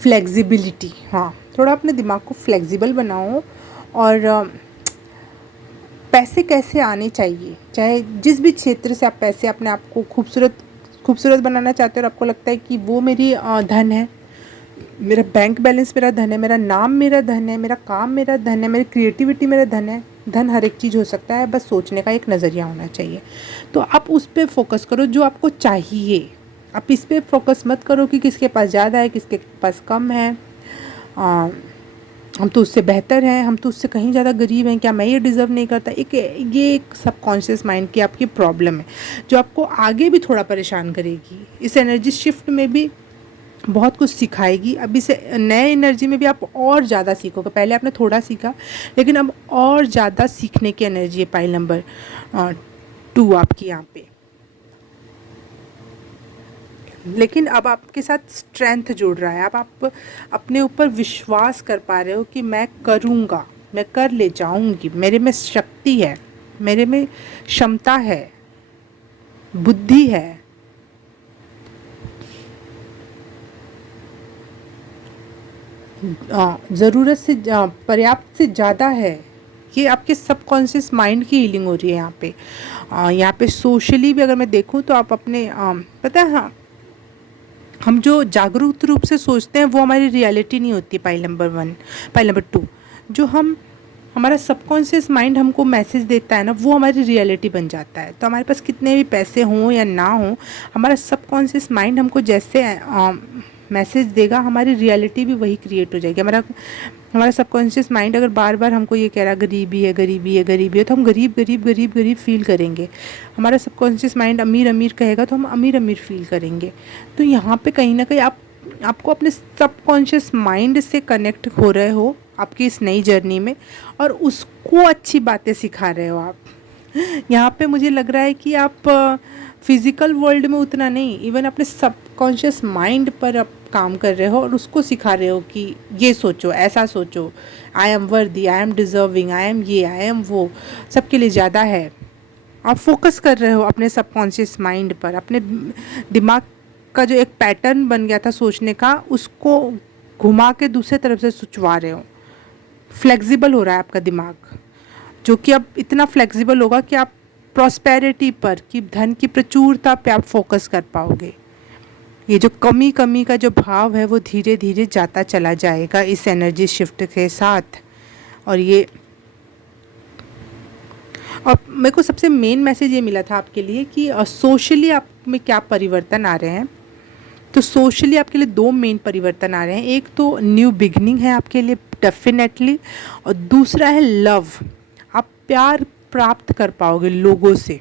flexibility. हाँ, थोड़ा अपने दिमाग को फ्लेक्सिबल बनाओ। और पैसे कैसे आने चाहिए, चाहे जिस भी क्षेत्र से आप पैसे अपने आप को खूबसूरत बनाना चाहते हो, और आपको लगता है कि वो मेरी धन है, मेरा बैंक बैलेंस मेरा धन है, मेरा नाम मेरा धन है, मेरा काम मेरा धन है, मेरी क्रिएटिविटी मेरा धन है। धन हर एक चीज़ हो सकता है, बस सोचने का एक नज़रिया होना चाहिए। तो आप उस पर फोकस करो जो आपको चाहिए। आप इस पर फोकस मत करो कि किसके पास ज़्यादा है, किसके पास कम है, हम तो उससे बेहतर हैं, हम तो उससे कहीं ज़्यादा गरीब हैं, क्या मैं ये डिज़र्व नहीं करता। ये एक सबकॉन्शियस माइंड की आपकी प्रॉब्लम है जो आपको आगे भी थोड़ा परेशान करेगी। इस एनर्जी शिफ्ट में भी बहुत कुछ सिखाएगी। अब इस नए एनर्जी में भी आप और ज़्यादा सीखोगे। पहले आपने थोड़ा सीखा, लेकिन अब और ज़्यादा सीखने की एनर्जी है पाइल नंबर 2 आपकी यहाँ पे। लेकिन अब आपके साथ स्ट्रेंथ जुड़ रहा है। अब आप अपने ऊपर विश्वास कर पा रहे हो कि मैं करूँगा, मैं कर ले जाऊँगी, मेरे में शक्ति है, मेरे में क्षमता है, बुद्धि है। ज़रूरत से पर्याप्त से ज़्यादा है। ये आपके सबकॉन्शियस माइंड की हीलिंग हो रही है यहाँ पे। यहाँ पे सोशली भी अगर मैं देखूँ तो आप अपने पता है, हाँ, हम जो जागरूक रूप से सोचते हैं वो हमारी रियलिटी नहीं होती। पाइल नंबर 1, पाइल नंबर 2, जो हमारा सबकॉन्शियस माइंड हमको मैसेज देता है ना, वो हमारी रियलिटी बन जाता है। तो हमारे पास कितने भी पैसे हों या ना हों, हमारा सबकॉन्शियस माइंड हमको जैसे मैसेज देगा, हमारी रियलिटी भी वही क्रिएट हो जाएगी। हमारा सबकॉन्शियस माइंड अगर बार बार हमको ये कह रहा गरीबी है, गरीबी है, गरीबी है, तो हम गरीब गरीब गरीब गरीब फील करेंगे। हमारा सबकॉन्शियस माइंड अमीर अमीर कहेगा तो हम अमीर अमीर फील करेंगे। तो यहाँ पे कहीं ना कहीं आपको अपने सबकॉन्शियस माइंड से कनेक्ट हो रहे हो आपकी इस नई जर्नी में, और उसको अच्छी बातें सिखा रहे हो आप। यहाँ पे मुझे लग रहा है कि आप फिज़िकल वर्ल्ड में उतना नहीं, इवन अपने सबकॉन्शियस माइंड पर आप काम कर रहे हो और उसको सिखा रहे हो कि ये सोचो, ऐसा सोचो, आई एम वर्दी, I am deserving, I am ये, आई एम वो, सबके लिए ज़्यादा है। आप फोकस कर रहे हो अपने सबकॉन्शियस माइंड पर। अपने दिमाग का जो एक पैटर्न बन गया था सोचने का, उसको घुमा के दूसरे तरफ से सोचवा रहे हो। फ्लेक्सिबल हो रहा है आपका दिमाग, जो कि अब इतना फ्लेक्सिबल होगा कि आप प्रॉस्पेरिटी पर, कि धन की प्रचुरता पे आप फोकस कर पाओगे। ये जो कमी का जो भाव है वो धीरे धीरे जाता चला जाएगा इस एनर्जी शिफ्ट के साथ। और मेरे को सबसे मेन मैसेज ये मिला था आपके लिए कि सोशली आप में क्या परिवर्तन आ रहे हैं। तो सोशली आपके लिए 2 मेन परिवर्तन आ रहे हैं। एक तो न्यू बिगनिंग है आपके लिए डेफिनेटली, और दूसरा है लव। आप प्यार प्राप्त कर पाओगे लोगों से,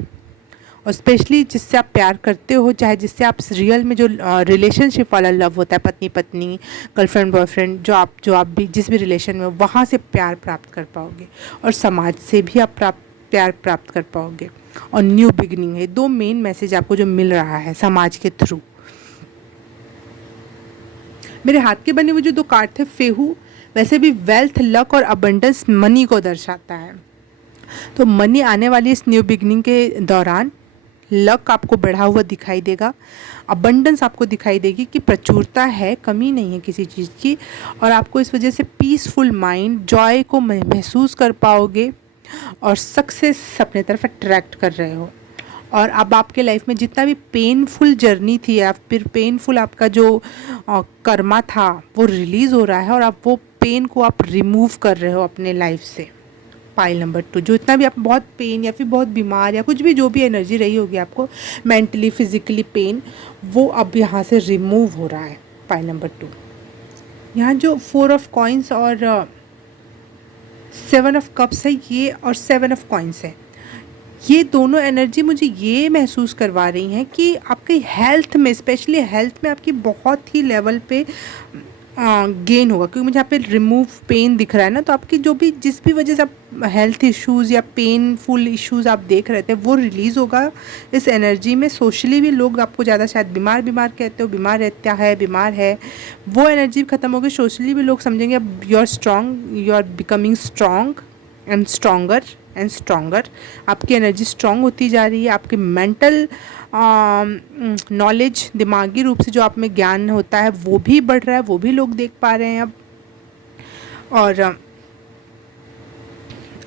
और स्पेशली जिससे आप प्यार करते हो, चाहे जिससे आप रियल में जो रिलेशनशिप वाला लव होता है, पत्नी पत्नी, गर्लफ्रेंड बॉयफ्रेंड, जो आप भी जिस भी रिलेशन में हो, वहाँ से प्यार प्राप्त कर पाओगे, और समाज से भी आप प्यार प्राप्त कर पाओगे। और न्यू बिगनिंग है। 2 मेन मैसेज आपको जो मिल रहा है समाज के थ्रू। मेरे हाथ के बने हुए जो 2 कार्ड थे, फेहू वैसे भी वेल्थ, लक और अबंडेंस, मनी को दर्शाता है। तो मनी आने वाली इस न्यू बिगनिंग के दौरान, लक आपको बढ़ा हुआ दिखाई देगा, अबंडेंस आपको दिखाई देगी कि प्रचुरता है, कमी नहीं है किसी चीज़ की, और आपको इस वजह से पीसफुल माइंड, जॉय को महसूस कर पाओगे, और सक्सेस अपने तरफ अट्रैक्ट कर रहे हो। और अब आपके लाइफ में जितना भी पेनफुल जर्नी थी या फिर पेनफुल आपका जो कर्मा था वो रिलीज़ हो रहा है, और आप वो पेन को आप रिमूव कर रहे हो अपने लाइफ से। पाइल नंबर 2, जो इतना भी आप बहुत पेन या फिर बहुत बीमार या कुछ भी जो भी एनर्जी रही होगी आपको मेंटली फिजिकली पेन, वो अब यहाँ से रिमूव हो रहा है। पाइल नंबर 2, यहाँ जो 4 ऑफ कॉइन्स और 7 ऑफ कप्स है ये, और 7 ऑफ कॉइन्स है, ये दोनों एनर्जी मुझे ये महसूस करवा रही हैं कि आपकी हेल्थ में, स्पेशली हेल्थ में आपकी बहुत ही लेवल पे गेन होगा, क्योंकि मुझे यहाँ पे रिमूव पेन दिख रहा है ना, तो आपकी जो भी जिस भी वजह से आप हेल्थ इश्यूज़ या पेनफुल इश्यूज़ आप देख रहे थे वो रिलीज़ होगा इस एनर्जी में। सोशली भी लोग आपको ज़्यादा शायद बीमार बीमार कहते हो, बीमार रहता है, बीमार है, वो एनर्जी ख़त्म होगी। सोशली भी लोग समझेंगे अब you are strong, you are becoming strong and stronger and stronger. आपकी एनर्जी स्ट्रॉन्ग होती जा रही है, आपकी मेंटल नॉलेज, दिमागी रूप से जो आप में ज्ञान होता है वो भी बढ़ रहा है, वो भी लोग देख पा रहे हैं अब। और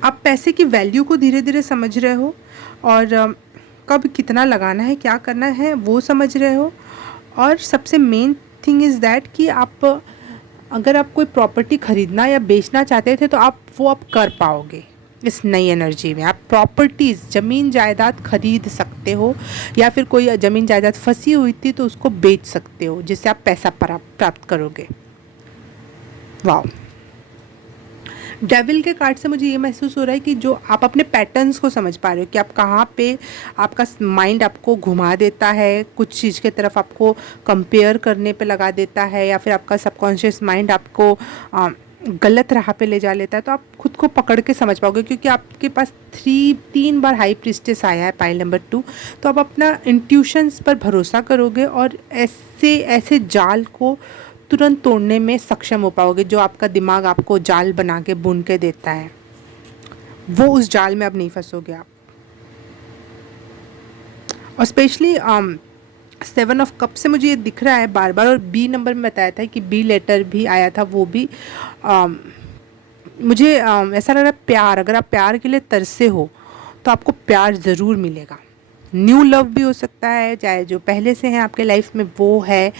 आप पैसे की वैल्यू को धीरे धीरे समझ रहे हो, और कब कितना लगाना है, क्या करना है वो समझ रहे हो। और सबसे मेन थिंग इज़ दैट कि आप अगर आप कोई प्रॉपर्टी ख़रीदना या बेचना चाहते थे तो आप वो आप कर पाओगे इस नई एनर्जी में। आप प्रॉपर्टीज़, ज़मीन जायदाद खरीद सकते हो, या फिर कोई ज़मीन जायदाद फंसी हुई थी तो उसको बेच सकते हो, जिससे आप पैसा प्राप्त करोगे। वाह, डेविल के कार्ड से मुझे ये महसूस हो रहा है कि जो आप अपने पैटर्न्स को समझ पा रहे हो कि आप कहाँ पे आपका माइंड आपको घुमा देता है, कुछ चीज़ के तरफ आपको कंपेयर करने पे लगा देता है, या फिर आपका सबकॉन्शियस माइंड आपको गलत राह पे ले जा लेता है, तो आप खुद को पकड़ के समझ पाओगे, क्योंकि आपके पास 3 बार हाई प्रीस्टेस आया है पाइल नंबर 2। तो आप अपना इंट्यूशंस पर भरोसा करोगे और ऐसे जाल को तुरंत तोड़ने में सक्षम हो पाओगे। जो आपका दिमाग आपको जाल बना के बुन के देता है, वो उस जाल में अब नहीं फंसोगे आप। और स्पेशली 7 ऑफ कप से मुझे ये दिख रहा है बार बार, और बी नंबर में बताया था कि बी लेटर भी आया था, वो भी मुझे ऐसा लग रहा है प्यार, अगर आप प्यार के लिए तरसे हो तो आपको प्यार ज़रूर मिलेगा। न्यू लव भी हो सकता है, चाहे जो पहले से हैं आपके लाइफ में वो है,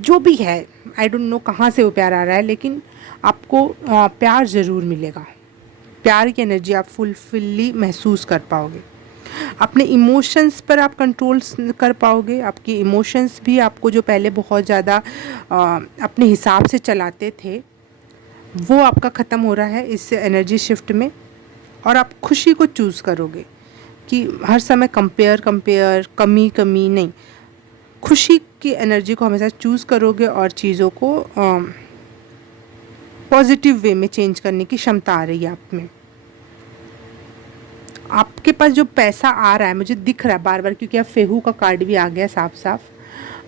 जो भी है, आई डोंट नो कहाँ से वो प्यार आ रहा है, लेकिन आपको प्यार ज़रूर मिलेगा। प्यार की एनर्जी आप फुलफिली महसूस कर पाओगे। अपने इमोशंस पर आप कंट्रोल कर पाओगे। आपकी इमोशंस भी आपको जो पहले बहुत ज़्यादा अपने हिसाब से चलाते थे, वो आपका ख़त्म हो रहा है इस एनर्जी शिफ्ट में। और आप खुशी को चूज़ करोगे कि हर समय कंपेयर कमी नहीं, खुशी की एनर्जी को हमेशा चूज़ करोगे, और चीज़ों को पॉजिटिव वे में चेंज करने की क्षमता आ रही है आप में। आपके पास जो पैसा आ रहा है, मुझे दिख रहा है बार बार, क्योंकि अब फेहू का कार्ड भी आ गया साफ साफ,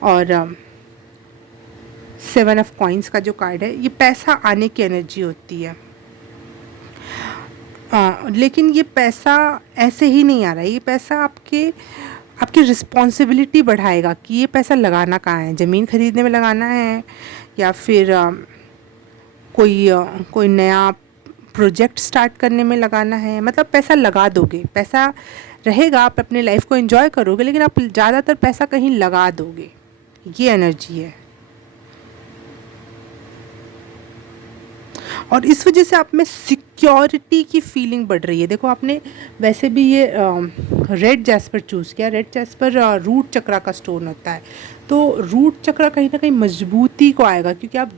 और 7 ऑफ कॉइन्स का जो कार्ड है, ये पैसा आने की एनर्जी होती है। लेकिन ये पैसा ऐसे ही नहीं आ रहा है, ये पैसा आपकी रिस्पॉन्सिबिलिटी बढ़ाएगा कि ये पैसा लगाना कहाँ है, ज़मीन खरीदने में लगाना है, या फिर कोई नया प्रोजेक्ट स्टार्ट करने में लगाना है। मतलब पैसा लगा दोगे, पैसा रहेगा, आप अपने लाइफ को एंजॉय करोगे, लेकिन आप ज़्यादातर पैसा कहीं लगा दोगे, ये एनर्जी है। और इस वजह से आप में सिक्योरिटी की फीलिंग बढ़ रही है। देखो, आपने वैसे भी ये रेड जैस्पर चूज़ किया। रेड जैस्पर रूट चक्रा का स्टोन होता है, तो रूट चक्रा कहीं ना कहीं मजबूती को आएगा, क्योंकि आप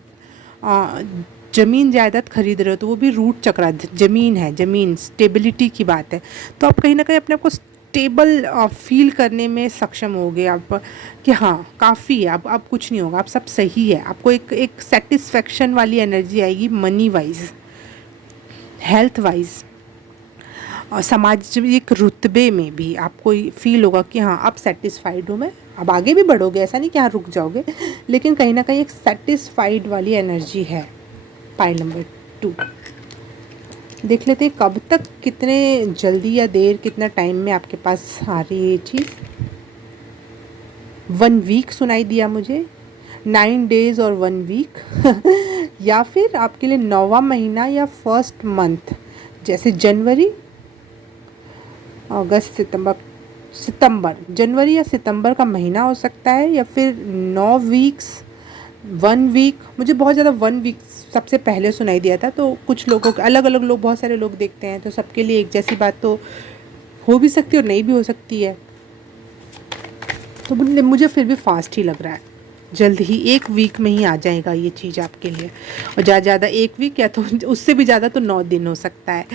ज़मीन जायदाद खरीद रहे हो, तो वो भी रूट चक्रा, ज़मीन है, ज़मीन स्टेबिलिटी की बात है। तो आप कहीं ना कहीं अपने आप को स्टेबल फील करने में सक्षम होगे आप, कि हाँ काफ़ी है, अब कुछ नहीं होगा, अब सब सही है। आपको एक सेटिस्फेक्शन वाली एनर्जी आएगी, मनी वाइज, हेल्थ वाइज, और सामाजिक रुतबे में भी आपको फील होगा कि हाँ अब सेटिस्फाइड हूँ मैं। अब आगे भी बढ़ोगे, ऐसा नहीं कि हाँ रुक जाओगे, लेकिन कहीं ना कहीं एक सेटिस्फाइड वाली एनर्जी है। पाइल नंबर 2 देख लेते हैं कब तक, कितने जल्दी या देर, कितना टाइम में आपके पास आ रही है ये चीज़। 1 वीक सुनाई दिया मुझे, 9 डेज़ और 1 वीक या फिर आपके लिए 9वां महीना या फर्स्ट मंथ, जैसे जनवरी, अगस्त, सितंबर, सितंबर, जनवरी या सितंबर का महीना हो सकता है, या फिर 9 वीक्स, 1 वीक। मुझे बहुत ज़्यादा 1 वीक सबसे पहले सुनाई दिया था, तो कुछ लोगों को अलग अलग लोग, बहुत सारे लोग देखते हैं, तो सबके लिए एक जैसी बात तो हो भी सकती है और नहीं भी हो सकती है। तो मुझे फिर भी फास्ट ही लग रहा है, जल्द ही 1 वीक में ही आ जाएगा ये चीज़ आपके लिए, और ज़्यादा 1 वीक, या तो उससे भी ज़्यादा तो 9 दिन हो सकता है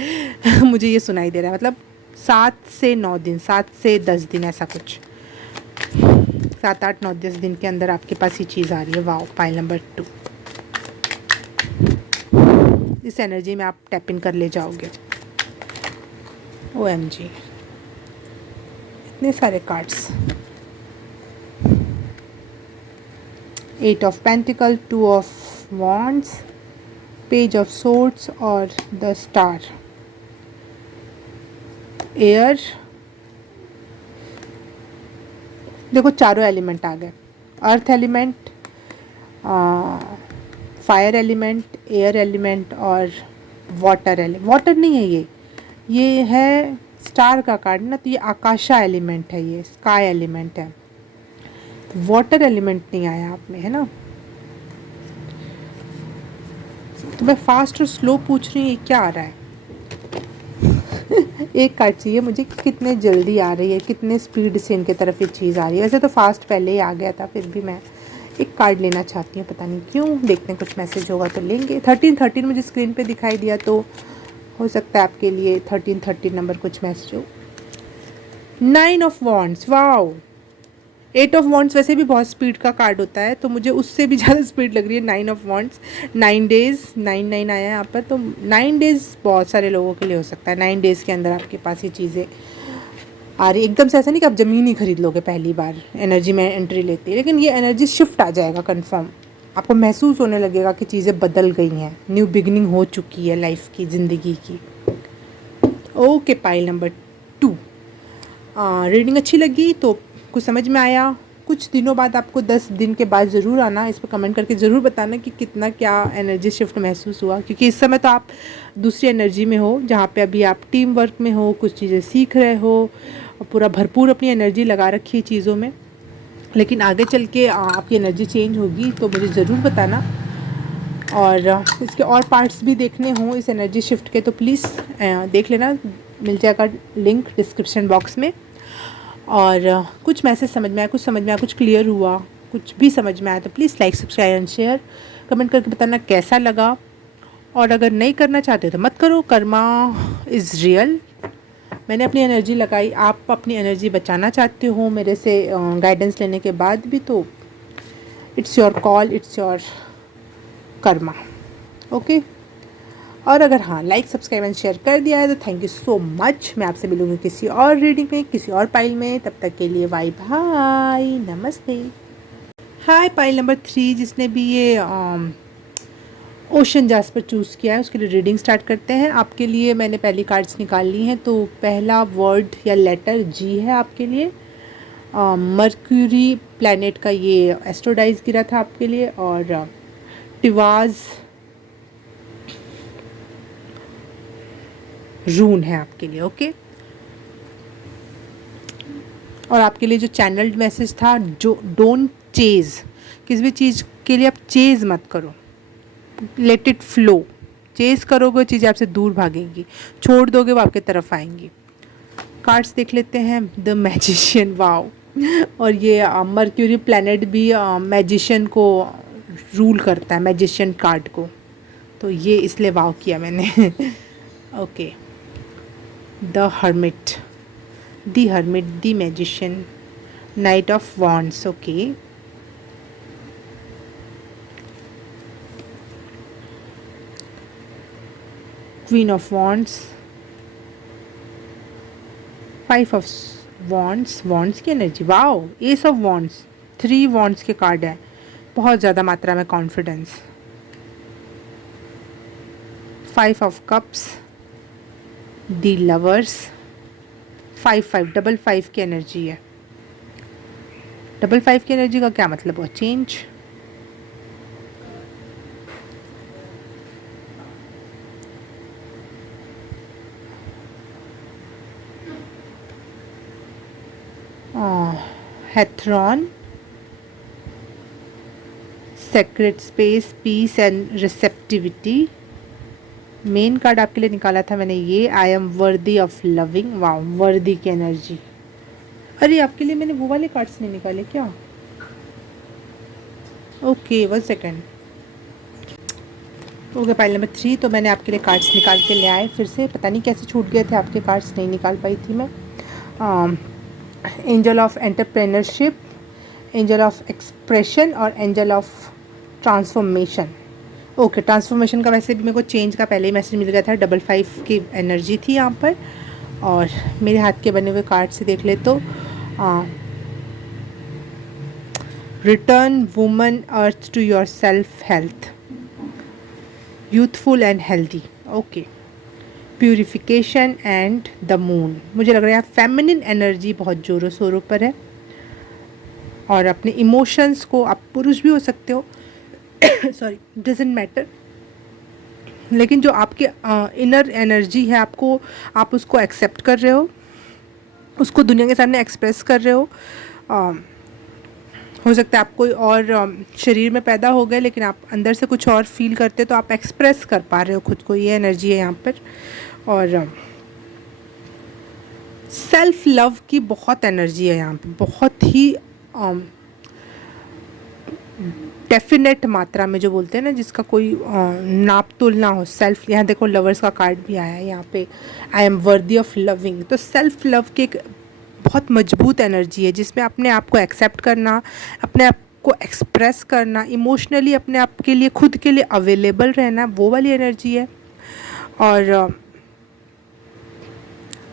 मुझे ये सुनाई दे रहा है, मतलब 7 से 9 दिन, 7 से 10 दिन, ऐसा कुछ, 7 8 9 10 दिन के अंदर आपके पास ये चीज़ आ रही है। वाओ, पाइल नंबर 2, इस एनर्जी में आप टैप इन कर ले जाओगे। OMG, इतने सारे cards. 8 of pentacle, 2 of wands, page of swords और द स्टार। एयर, देखो चारों एलिमेंट आ गए, earth element, fire element, air element और वाटर एलिमेंट। वाटर नहीं है ये है स्टार का कार्ड ना, तो ये आकाशा एलिमेंट है, ये स्काई एलिमेंट है, तो वाटर एलिमेंट नहीं आया आप में, है ना। तो मैं फास्ट और स्लो पूछ रही हूँ, ये क्या आ रहा है एक कार्ड चाहिए मुझे कि कितने जल्दी आ रही है, कितने स्पीड से इनके तरफ ये चीज़ आ रही है। वैसे तो फास्ट पहले ही आ गया था, फिर भी मैं एक कार्ड लेना चाहती हूँ, पता नहीं क्यों। देखते हैं, कुछ मैसेज होगा तो लेंगे। 13 मुझे स्क्रीन पे दिखाई दिया, तो हो सकता है आपके लिए 13 नंबर कुछ मैसेज हो। 9 of wands, wow. 8 of wands वैसे भी बहुत स्पीड का कार्ड होता है, तो मुझे उससे भी ज़्यादा स्पीड लग रही है 9 ऑफ वॉन्ड्स। 9 डेज़, 9 आया है यहाँ पर, तो 9 डेज़ बहुत सारे लोगों के लिए हो सकता है। 9 डेज़ के अंदर आपके पास ये चीज़ें आ रही, एकदम से ऐसा नहीं कि आप ज़मीन ही खरीद लोगे पहली बार एनर्जी में एंट्री लेती है, लेकिन ये एनर्जी शिफ्ट आ जाएगा कंफर्म। आपको महसूस होने लगेगा कि चीज़ें बदल गई हैं, न्यू बिगनिंग हो चुकी है लाइफ की, ज़िंदगी की। ओके, पाइल नंबर 2, रीडिंग अच्छी लगी तो कुछ समझ में आया, कुछ दिनों बाद आपको 10 दिन के बाद ज़रूर आना, इस पर कमेंट करके ज़रूर बताना कि कितना क्या एनर्जी शिफ्ट महसूस हुआ, क्योंकि इस समय तो आप दूसरी एनर्जी में हो, जहाँ पे अभी आप टीम वर्क में हो, कुछ चीज़ें सीख रहे हो, पूरा भरपूर अपनी एनर्जी लगा रखी है चीज़ों में। लेकिन आगे चल के आपकी एनर्जी चेंज होगी तो मुझे ज़रूर बताना, और इसके और पार्ट्स भी देखने हों इस एनर्जी शिफ्ट के तो प्लीज़ देख लेना, मिल जाएगा लिंक डिस्क्रिप्शन बॉक्स में। और कुछ मैसेज समझ में आया, कुछ समझ में आया, कुछ क्लियर हुआ, कुछ भी समझ में आया तो please like, subscribe and share, comment करके बताना कैसा लगा। और अगर नहीं करना चाहते तो मत करो, कर्मा इज़ रियल। मैंने अपनी एनर्जी लगाई, आप अपनी एनर्जी बचाना चाहते हो मेरे से गाइडेंस लेने के बाद भी, तो it's your call, it's your Karma. Okay, और अगर हाँ लाइक, सब्सक्राइब एंड शेयर कर दिया है तो थैंक यू सो मच। मैं आपसे मिलूँगी किसी और रीडिंग में, किसी और पाइल में, तब तक के लिए बाय बाय, नमस्ते। हाय, पाइल नंबर 3, जिसने भी ये ओशन जास्पर चूज़ किया है उसके लिए रीडिंग स्टार्ट करते हैं। आपके लिए मैंने पहली कार्ड्स निकाल ली हैं, तो पहला वर्ड या लेटर जी है आपके लिए। मर्क्यूरी प्लैनेट का ये एस्ट्रोडाइज गिरा था आपके लिए, और टिवाज रून है आपके लिए। ओके, और आपके लिए जो चैनल्ड मैसेज था, जो डोंट चेज़, किसी भी चीज़ के लिए आप चेज़ मत करो, लेट इट फ्लो। चेज़ करोगे चीज़ें आपसे दूर भागेंगी, छोड़ दोगे वो आपके तरफ आएंगी। कार्ड्स देख लेते हैं। The magician, wow. और ये मर्क्यूरी प्लैनेट भी मैजिशियन को रूल करता है, मैजिशियन कार्ड को, तो ये इसलिए वाव किया मैंने okay, the hermit, the hermit, the magician, knight of wands, okay, queen of wands, 5 of wands, wands की energy, wow, ace of wands, 3 wands के कार्ड है, बहुत ज़्यादा मात्रा में confidence, 5 of cups, the lovers, 5 double 5 की एनर्जी है। Double 5 की एनर्जी का क्या मतलब हुआ? Change, hawthorn, sacred space, peace and receptivity. Main card आपके लिए निकाला था मैंने ये, I am worthy of loving. वाह, वर्दी की एनर्जी। अरे आपके लिए मैंने वो वाले कार्ड्स नहीं निकाले क्या? Okay, 1 second. Okay, pile number 3। तो मैंने आपके लिए कार्ड्स निकाल के ले आए फिर से, पता नहीं कैसे छूट गए थे आपके कार्ड्स, नहीं निकाल पाई थी मैं। Angel of entrepreneurship, angel of expression और angel of transformation. Okay, transformation का वैसे भी मेरे को चेंज का पहले ही मैसेज मिल गया था, 5 की एनर्जी थी यहाँ पर। और मेरे हाथ के बने हुए कार्ड से देख ले तो return woman earth to yourself, health, youthful and healthy. Okay, purification and the moon. मुझे लग रहा है फेमिनिन एनर्जी बहुत ज़ोरों शोरों पर है। और अपने इमोशंस को, आप पुरुष भी हो सकते हो सॉरी, डजेंट मैटर, लेकिन जो आपके इनर एनर्जी है आपको, आप उसको एक्सेप्ट कर रहे हो, उसको दुनिया के सामने एक्सप्रेस कर रहे हो सकता है आप कोई और शरीर में पैदा हो गए लेकिन आप अंदर से कुछ और फील करते हो, तो आप एक्सप्रेस कर पा रहे हो खुद को, ये एनर्जी है यहाँ पर। और सेल्फ लव की बहुत एनर्जी है यहाँ पे, बहुत ही डेफिनेट मात्रा में, जो बोलते हैं ना जिसका कोई नाप तोल ना हो। सेल्फ, यहाँ देखो लवर्स का कार्ड भी आया है यहाँ पे, आई एम वर्दी ऑफ लविंग। तो सेल्फ लव की एक बहुत मजबूत एनर्जी है जिसमें अपने आप को एक्सेप्ट करना, अपने आप को एक्सप्रेस करना, इमोशनली अपने आप के लिए, खुद के लिए अवेलेबल रहना, वो वाली एनर्जी है। और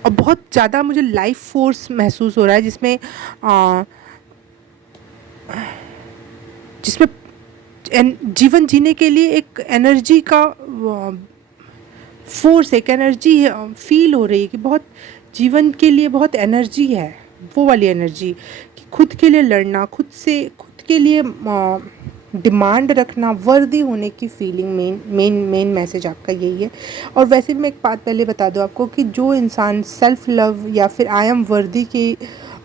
बहुत ज़्यादा मुझे लाइफ फोर्स महसूस हो रहा है जिसमें जीवन जीने के लिए एक एनर्जी का फोर्स, एक एनर्जी फील हो रही है कि बहुत जीवन के लिए बहुत एनर्जी है, वो वाली एनर्जी कि खुद के लिए लड़ना, खुद के लिए डिमांड रखना, वर्दी होने की फीलिंग। मेन मैसेज आपका यही है। और वैसे भी मैं एक बात पहले बता दूं आपको कि जो इंसान सेल्फ लव या फिर आई एम वर्दी की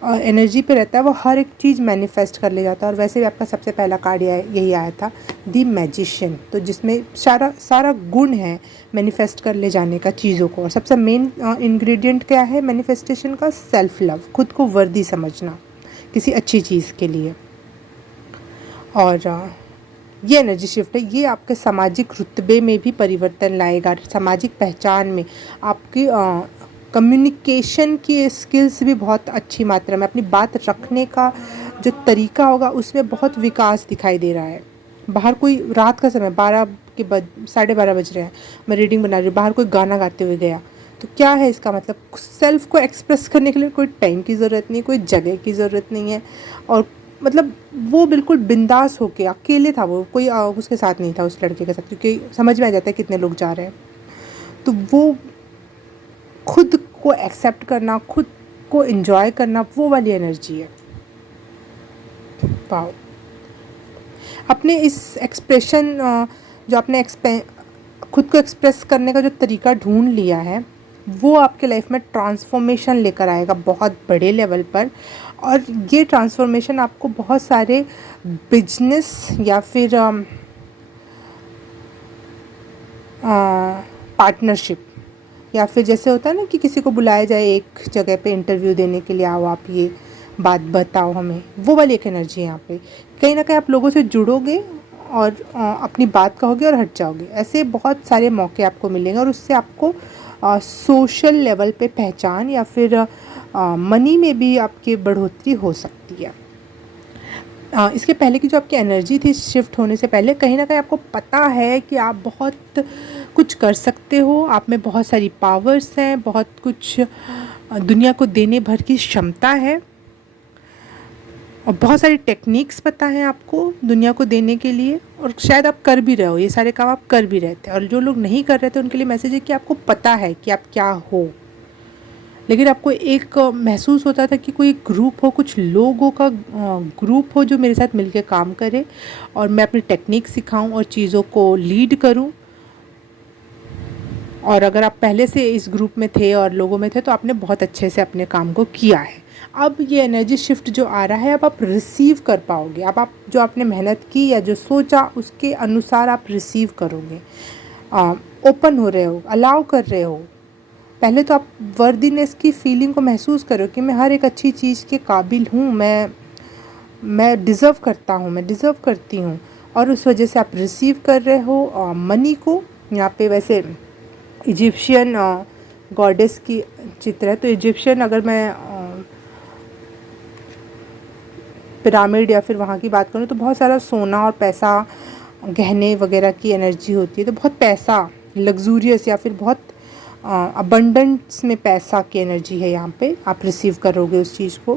एनर्जी पे रहता है वो हर एक चीज़ मैनिफेस्ट कर ले जाता है। और वैसे भी आपका सबसे पहला कार्ड यही आया था, द मैजिशियन, तो जिसमें सारा गुण है मैनिफेस्ट कर ले जाने का चीज़ों को। और सबसे मेन इंग्रेडिएंट क्या है मैनिफेस्टेशन का? सेल्फ लव, खुद को वर्दी समझना किसी अच्छी चीज़ के लिए। और ये एनर्जी शिफ्ट है, ये आपके सामाजिक रुतबे में भी परिवर्तन लाएगा, सामाजिक पहचान में, आपकी कम्युनिकेशन की स्किल्स भी बहुत अच्छी मात्रा में, अपनी बात रखने का जो तरीका होगा उसमें बहुत विकास दिखाई दे रहा है। बाहर कोई, रात का समय 12:30 बज रहे हैं, मैं रीडिंग बना रही हूँ, बाहर कोई गाना गाते हुए गया, तो क्या है इसका मतलब? सेल्फ को एक्सप्रेस करने के लिए कोई टाइम की ज़रूरत नहीं, कोई जगह की ज़रूरत नहीं है। और मतलब वो बिल्कुल बिंदास होके, अकेले था वो, कोई उसके साथ नहीं था, उस लड़के के साथ, क्योंकि समझ में आ जाता है कितने लोग जा रहे हैं। तो वो खुद को एक्सेप्ट करना, खुद को एंजॉय करना, वो वाली एनर्जी है। वाओ, अपने इस एक्सप्रेशन, जो आपने खुद को एक्सप्रेस करने का जो तरीका ढूंढ लिया है, वो आपके लाइफ में ट्रांसफॉर्मेशन लेकर आएगा बहुत बड़े लेवल पर। और ये ट्रांसफॉर्मेशन आपको बहुत सारे बिजनेस या फिर पार्टनरशिप, या फिर जैसे होता है ना कि किसी को बुलाया जाए एक जगह पे इंटरव्यू देने के लिए, आओ आप ये बात बताओ हमें, वो वाली एक एनर्जी है यहाँ पे। कहीं ना कहीं आप लोगों से जुड़ोगे और अपनी बात कहोगे और हट जाओगे, ऐसे बहुत सारे मौके आपको मिलेंगे। और उससे आपको सोशल लेवल पे पहचान या फिर मनी में भी आपकी बढ़ोतरी हो सकती है। इसके पहले की जो आपकी एनर्जी थी शिफ्ट होने से पहले, कहीं ना कहीं आपको पता है कि आप बहुत कुछ कर सकते हो, आप में बहुत सारी पावर्स हैं, बहुत कुछ दुनिया को देने भर की क्षमता है, और बहुत सारी टेक्निक्स पता है आपको दुनिया को देने के लिए, और शायद आप कर भी रहे हो, ये सारे काम आप कर भी रहे थे। और जो लोग नहीं कर रहे थे उनके लिए मैसेज है कि आपको पता है कि आप क्या हो, लेकिन आपको एक महसूस होता था कि कोई ग्रुप हो, कुछ लोगों का ग्रुप हो जो मेरे साथ मिलकर काम करे और मैं अपनी टेक्निक सिखाऊं और चीज़ों को लीड करूं। और अगर आप पहले से इस ग्रुप में थे और लोगों में थे तो आपने बहुत अच्छे से अपने काम को किया है। अब ये एनर्जी शिफ्ट जो आ रहा है, अब आप रिसीव कर पाओगे। अब आप जो आपने मेहनत की या जो सोचा उसके अनुसार आप रिसीव करोगे। ओपन हो रहे हो, अलाउ कर रहे हो। पहले तो आप वर्दीनेस की फीलिंग को महसूस करो कि मैं हर एक अच्छी चीज़ के काबिल हूँ, मैं डिज़र्व करता हूँ, मैं डिज़र्व करती हूँ। और उस वजह से आप रिसीव कर रहे हो मनी को। यहाँ पे वैसे इजिप्शियन गॉडेस की चित्र है, तो इजिप्शियन अगर मैं पिरामिड या फिर वहाँ की बात करूँ तो बहुत सारा सोना और पैसा, गहने वगैरह की एनर्जी होती है। तो बहुत पैसा, लग्जूरियस या फिर बहुत अबंडेंस में पैसा की एनर्जी है यहाँ पे। आप रिसीव करोगे उस चीज़ को।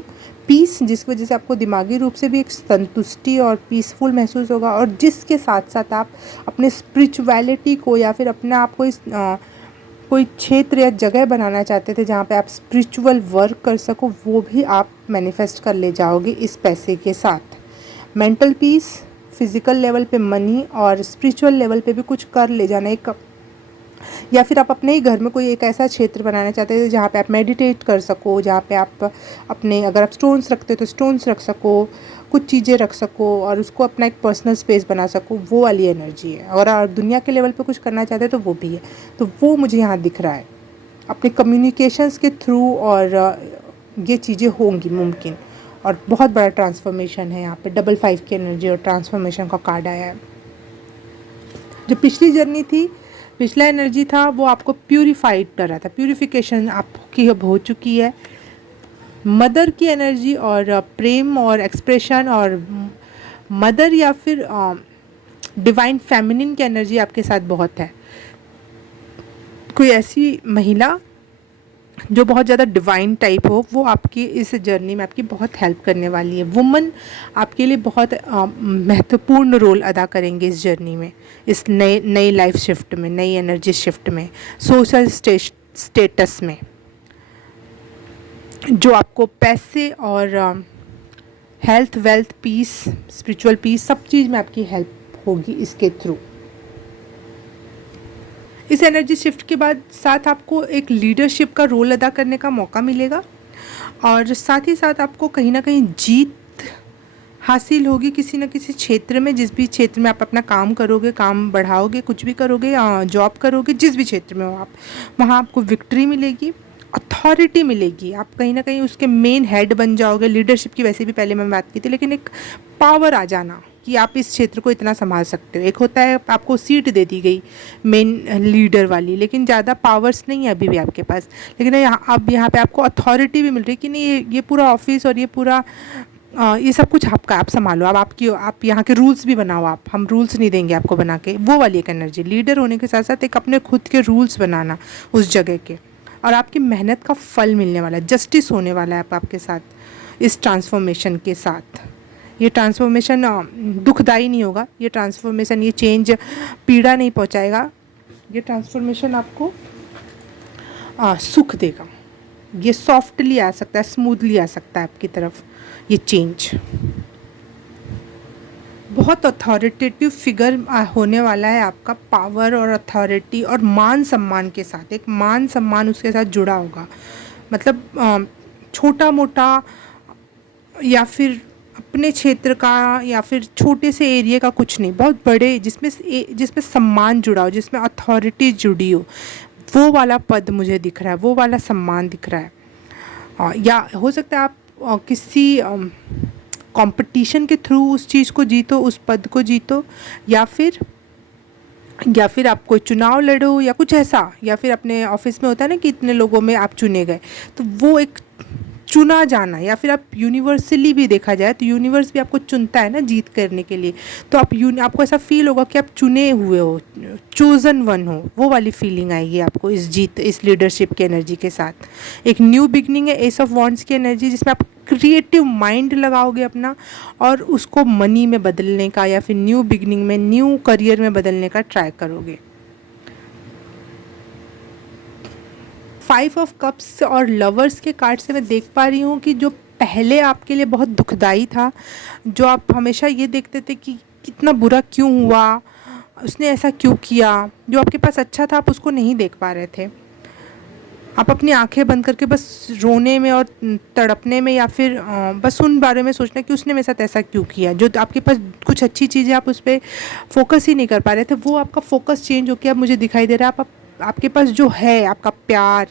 पीस, जिसकी वजह से आपको दिमागी रूप से भी एक संतुष्टि और पीसफुल महसूस होगा, और जिसके साथ साथ आप अपने स्पिरिचुअलिटी को या फिर अपने आप को इस कोई क्षेत्र या जगह बनाना चाहते थे जहाँ पे आप स्पिरिचुअल वर्क कर सको, वो भी आप मैनिफेस्ट कर ले जाओगे इस पैसे के साथ। मेंटल पीस, फिज़िकल लेवल पे मनी और स्पिरिचुअल लेवल पे भी कुछ कर ले जाना। एक या फिर आप अपने ही घर में कोई एक ऐसा क्षेत्र बनाना चाहते थे जहाँ पे आप मेडिटेट कर सको, जहाँ पे आप अपने, अगर आप स्टोन्स रखते हो तो स्टोन्स रख सको, कुछ चीज़ें रख सको और उसको अपना एक पर्सनल स्पेस बना सको, वो वाली एनर्जी है। और आप दुनिया के लेवल पे कुछ करना चाहते हैं तो वो भी है। तो वो मुझे यहाँ दिख रहा है अपने कम्युनिकेशंस के थ्रू, और ये चीज़ें होंगी मुमकिन। और बहुत बड़ा ट्रांसफॉर्मेशन है यहाँ पे। 5 की एनर्जी और ट्रांसफॉर्मेशन का कार्ड आया है। जो पिछली जर्नी थी, पिछला एनर्जी था, वो आपको प्यूरिफाइड कर रहा था। प्यूरिफिकेशन आपकी अब हो चुकी है। मदर की एनर्जी और प्रेम और एक्सप्रेशन और मदर या फिर डिवाइन फेमिनिन की एनर्जी आपके साथ बहुत है। कोई ऐसी महिला जो बहुत ज़्यादा डिवाइन टाइप हो, वो आपकी इस जर्नी में आपकी बहुत हेल्प करने वाली है। वुमन आपके लिए बहुत महत्वपूर्ण रोल अदा करेंगे इस जर्नी में, इस नई लाइफ शिफ्ट में, नई एनर्जी शिफ्ट में, सोशल स्टेटस में, जो आपको पैसे और health, wealth, peace, spiritual peace, सब चीज़ में आपकी हेल्प होगी इसके थ्रू। इस एनर्जी शिफ्ट के बाद साथ आपको एक लीडरशिप का रोल अदा करने का मौका मिलेगा, और साथ ही साथ आपको कहीं ना कहीं जीत हासिल होगी किसी न किसी क्षेत्र में। जिस भी क्षेत्र में आप अपना काम करोगे, काम बढ़ाओगे, कुछ भी करोगे, जॉब करोगे, जिस भी क्षेत्र में हो आप, वहाँ आपको विक्ट्री मिलेगी, अथॉरिटी मिलेगी। आप कहीं ना कहीं उसके मेन हेड बन जाओगे। लीडरशिप की वैसे भी पहले मैं बात की थी, लेकिन एक पावर आ जाना कि आप इस क्षेत्र को इतना संभाल सकते हो। एक होता है आपको सीट दे दी गई मेन लीडर वाली, लेकिन ज़्यादा पावर्स नहीं है अभी भी आपके पास। लेकिन अब यहाँ पे आपको अथॉरिटी भी मिल रही है कि नहीं, ये पूरा ऑफिस और ये पूरा ये सब कुछ आपका, आप संभालो। अब आप यहाँ के रूल्स भी बनाओ। हम रूल्स नहीं देंगे आपको बना के। वो वाली एक एनर्जी, लीडर होने के साथ साथ एक अपने खुद के रूल्स बनाना उस जगह के, और आपकी मेहनत का फल मिलने वाला है। जस्टिस होने वाला है आपके साथ इस ट्रांसफॉर्मेशन के साथ। ये ट्रांसफॉर्मेशन दुखदाई नहीं होगा। ये ट्रांसफॉर्मेशन, ये चेंज पीड़ा नहीं पहुंचाएगा। ये ट्रांसफॉर्मेशन आपको सुख देगा। ये सॉफ्टली आ सकता है, स्मूथली आ सकता है आपकी तरफ ये चेंज। बहुत अथॉरिटेटिव फिगर होने वाला है आपका। पावर और अथॉरिटी और मान सम्मान के साथ, एक मान सम्मान उसके साथ जुड़ा होगा। मतलब छोटा मोटा या फिर अपने क्षेत्र का या फिर छोटे से एरिया का कुछ नहीं, बहुत बड़े, जिसमें सम्मान जुड़ा हो, जिसमें अथॉरिटी जुड़ी हो, वो वाला पद मुझे दिख रहा है, वो वाला सम्मान दिख रहा है। या हो सकता है आप किसी कंपटीशन के थ्रू उस चीज़ को जीतो, उस पद को जीतो, या फिर आप कोई चुनाव लड़ो या कुछ ऐसा, या फिर अपने ऑफिस में होता है ना कि इतने लोगों में आप चुने गए, तो वो एक चुना जाना। या फिर आप यूनिवर्सली भी देखा जाए तो यूनिवर्स भी आपको चुनता है ना जीत करने के लिए। तो आपको ऐसा फील होगा कि आप चुने हुए हो, चोजन वन हो। वो वाली फीलिंग आएगी आपको इस लीडरशिप की एनर्जी के साथ। एक न्यू बिगनिंग है, एस ऑफ वॉन्ड्स की एनर्जी, जिसमें आप क्रिएटिव माइंड लगाओगे अपना, और उसको मनी में बदलने का या फिर न्यू बिगनिंग में, न्यू करियर में बदलने का ट्राई करोगे। 5 ऑफ कप्स और लवर्स के कार्ड से मैं देख पा रही हूँ कि जो पहले आपके लिए बहुत दुखदाई था, जो आप हमेशा ये देखते थे कि कितना बुरा क्यों हुआ, उसने ऐसा क्यों किया, जो आपके पास अच्छा था आप उसको नहीं देख पा रहे थे, आप अपनी आंखें बंद करके बस रोने में और तड़पने में, या फिर बस उन बारे में सोचना कि उसने मेरे साथ ऐसा क्यों किया। जो आपके पास कुछ अच्छी चीज़ें आप उस पर फोकस ही नहीं कर पा रहे थे, वो आपका फोकस चेंज होकर अब मुझे दिखाई दे रहा है आपके पास जो है आपका प्यार,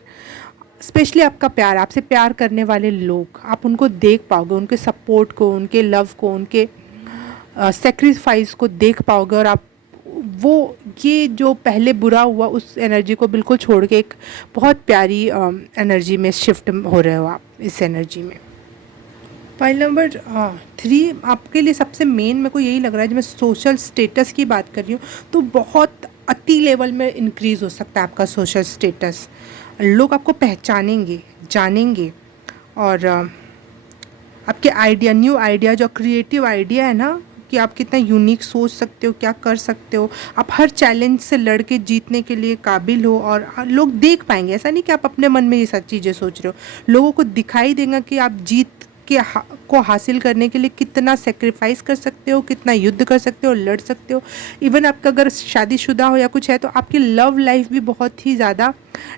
स्पेशली आपका प्यार, आपसे प्यार करने वाले लोग, आप उनको देख पाओगे, उनके सपोर्ट को, उनके लव को, उनके सेक्रीफाइस को देख पाओगे। और आप वो ये जो पहले बुरा हुआ उस एनर्जी को बिल्कुल छोड़ के एक बहुत प्यारी एनर्जी में शिफ्ट हो रहे हो आप, इस एनर्जी में। फाइल नंबर 3 आपके लिए सबसे मेन मेरे को यही लग रहा है। जब मैं सोशल स्टेटस की बात कर रही हूँ तो बहुत अति लेवल में इंक्रीज़ हो सकता है आपका सोशल स्टेटस। लोग आपको पहचानेंगे, जानेंगे, और आपके आइडिया, न्यू आइडिया, जो क्रिएटिव आइडिया है ना, कि आप कितना यूनिक सोच सकते हो, क्या कर सकते हो, आप हर चैलेंज से लड़ के जीतने के लिए काबिल हो। और लोग देख पाएंगे, ऐसा नहीं कि आप अपने मन में ये सब चीज़ें सोच रहे हो, लोगों को दिखाई देगा कि आप जीत के को हासिल करने के लिए कितना सेक्रीफाइस कर सकते हो, कितना युद्ध कर सकते हो, लड़ सकते हो। इवन आपका अगर शादीशुदा हो या कुछ है तो आपकी लव लाइफ भी बहुत ही ज़्यादा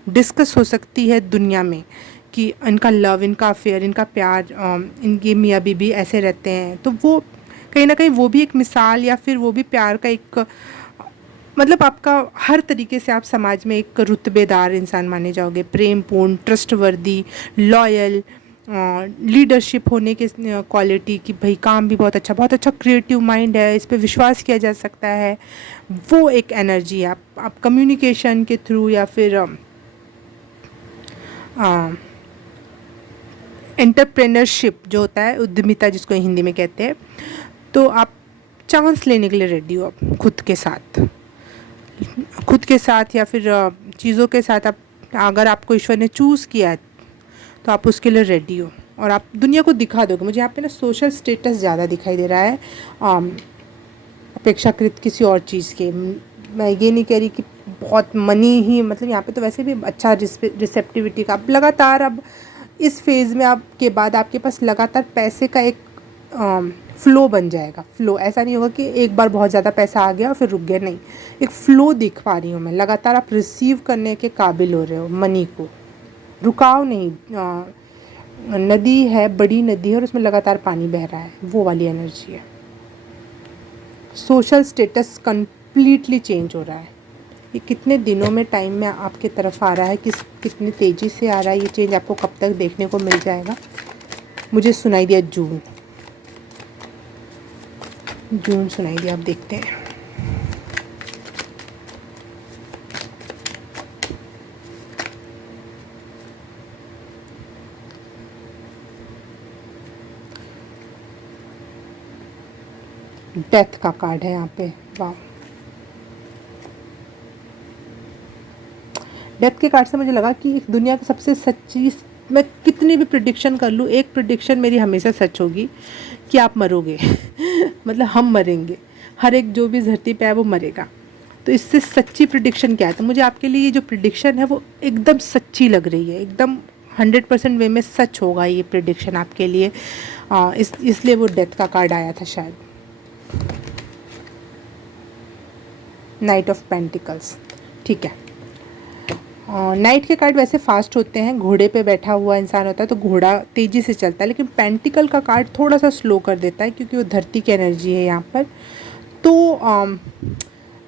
डिस्कस हो सकती है दुनिया में, कि इनका लव, इनका अफेयर, इनका प्यार, इनके मियाँ बीबी ऐसे रहते हैं। तो वो कहीं ना कहीं वो भी एक मिसाल, या फिर वो भी प्यार का एक, मतलब आपका हर तरीके से आप समाज में एक रुतबेदार इंसान माने जाओगे, प्रेमपूर्ण, ट्रस्टवर्दी, लॉयल, लीडरशिप होने के क्वालिटी की, भाई काम भी बहुत अच्छा क्रिएटिव माइंड है, इस पे विश्वास किया जा सकता है। वो एक एनर्जी है। आप कम्युनिकेशन के थ्रू, या फिर एंटरप्रेन्योरशिप जो होता है, उद्यमिता जिसको हिंदी में कहते हैं, तो आप चांस लेने के लिए रेडी हो आप खुद के साथ या फिर चीज़ों के साथ। आप, अगर आपको ईश्वर ने चूज़ किया है तो आप उसके लिए रेडी हो, और आप दुनिया को दिखा दोगे। मुझे यहाँ पे ना सोशल स्टेटस ज़्यादा दिखाई दे रहा है अपेक्षाकृत किसी और चीज़ के। मैं ये नहीं कह रही कि बहुत मनी ही, मतलब यहाँ पे तो वैसे भी अच्छा रिसेप्टिविटी का, आप लगातार, अब इस फेज़ में आपके बाद आपके पास लगातार पैसे का एक फ़्लो बन जाएगा। फ़्लो ऐसा नहीं होगा कि एक बार बहुत ज़्यादा पैसा आ गया और फिर रुक गया, नहीं, एक फ़्लो दिख पा रही हूँ मैं। लगातार आप रिसीव करने के काबिल हो रहे हो मनी को, रुकाव नहीं। नदी है, बड़ी नदी है, और उसमें लगातार पानी बह रहा है, वो वाली एनर्जी है। सोशल स्टेटस कंप्लीटली चेंज हो रहा है। ये कितने दिनों में टाइम में आपके तरफ आ रहा है, कितनी तेज़ी से आ रहा है ये चेंज, आपको कब तक देखने को मिल जाएगा। मुझे सुनाई दिया जून सुनाई दिया, आप देखते हैं। डेथ का कार्ड है यहाँ पे, वाह। डेथ के कार्ड से मुझे लगा कि एक दुनिया की सबसे सच्ची, मैं कितनी भी प्रिडिक्शन कर लूँ, एक प्रिडिक्शन मेरी हमेशा सच होगी कि आप मरोगे मतलब हम मरेंगे, हर एक जो भी धरती पे है वो मरेगा। तो इससे सच्ची प्रिडिक्शन क्या है? तो मुझे आपके लिए ये जो प्रिडिक्शन है वो एकदम सच्ची लग रही है, एकदम 100% वे में सच होगा ये प्रिडिक्शन आपके लिए। इसलिए वो डेथ का कार्ड आया था शायद। नाइट ऑफ पेंटिकल्स, ठीक है। नाइट के कार्ड वैसे फास्ट होते हैं, घोड़े पे बैठा हुआ इंसान होता है तो घोड़ा तेज़ी से चलता है, लेकिन पेंटिकल का कार्ड थोड़ा सा स्लो कर देता है, क्योंकि वो धरती की एनर्जी है यहाँ पर। तो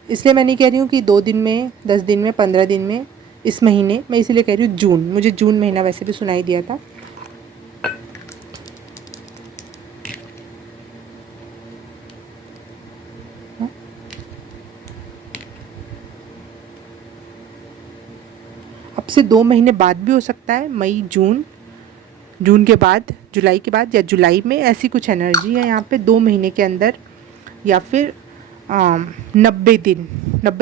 इसलिए मैं नहीं कह रही हूँ कि 2 दिन में, 10 दिन में, 15 दिन में, इस महीने, मैं इसीलिए कह रही हूँ जून। मुझे जून महीना वैसे भी सुनाई दिया था। अब से 2 महीने बाद भी हो सकता है, मई, जून के बाद, जुलाई के बाद, या जुलाई में, ऐसी कुछ एनर्जी है यहाँ पे 2 महीने के अंदर, या फिर 90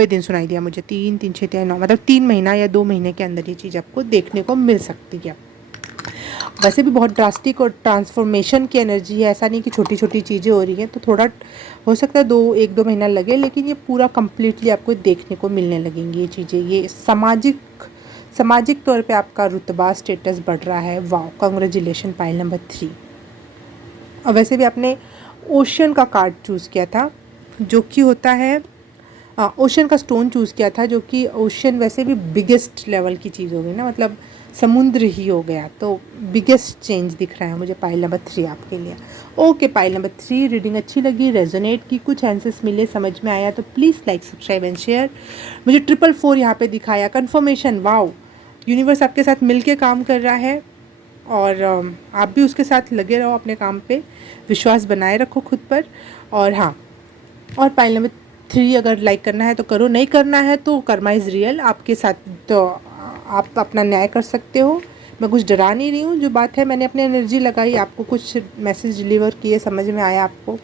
दिन सुनाई दिया मुझे। 3 3 6 3 9, मतलब 3 महीना या 2 महीने के अंदर ये चीज़ आपको देखने को मिल सकती है। वैसे भी बहुत ड्रास्टिक और ट्रांसफॉर्मेशन की एनर्जी है, ऐसा नहीं कि छोटी छोटी चीज़ें हो रही हैं, तो थोड़ा हो सकता है 1-2 महीना लगे, लेकिन ये पूरा कम्प्लीटली आपको देखने को मिलने लगेंगी ये चीज़ें। ये सामाजिक तौर पे आपका रुतबा, स्टेटस बढ़ रहा है। वाह, कांग्रेचुलेशन, पाइल नंबर 3। और वैसे भी आपने ओशन का कार्ड चूज़ किया था, जो कि होता है ओशन का स्टोन चूज़ किया था, जो कि ओशन वैसे भी बिगेस्ट लेवल की चीज़ हो गई ना, मतलब समुद्र ही हो गया, तो बिगेस्ट चेंज दिख रहा है मुझे पाइल नंबर 3 आपके लिए। ओके, पाइल नंबर 3 रीडिंग अच्छी लगी, रेजोनेट की, कुछ आंसर्स मिले, समझ में आया तो please like subscribe and share. मुझे 444 यहाँ पे दिखाया, कन्फर्मेशन, वाओ, यूनिवर्स आपके साथ मिल के काम कर रहा है और आप भी उसके साथ लगे रहो, अपने काम पे विश्वास बनाए रखो खुद पर। और हाँ, और पाइल नंबर 3 अगर लाइक करना है तो करो, नहीं करना है तो कर्मा इज़ रियल आपके साथ, तो आप अपना न्याय कर सकते हो। मैं कुछ डरा नहीं रही हूँ, जो बात है मैंने अपनी एनर्जी लगाई, आपको कुछ मैसेज डिलीवर किए, समझ में आया आपको,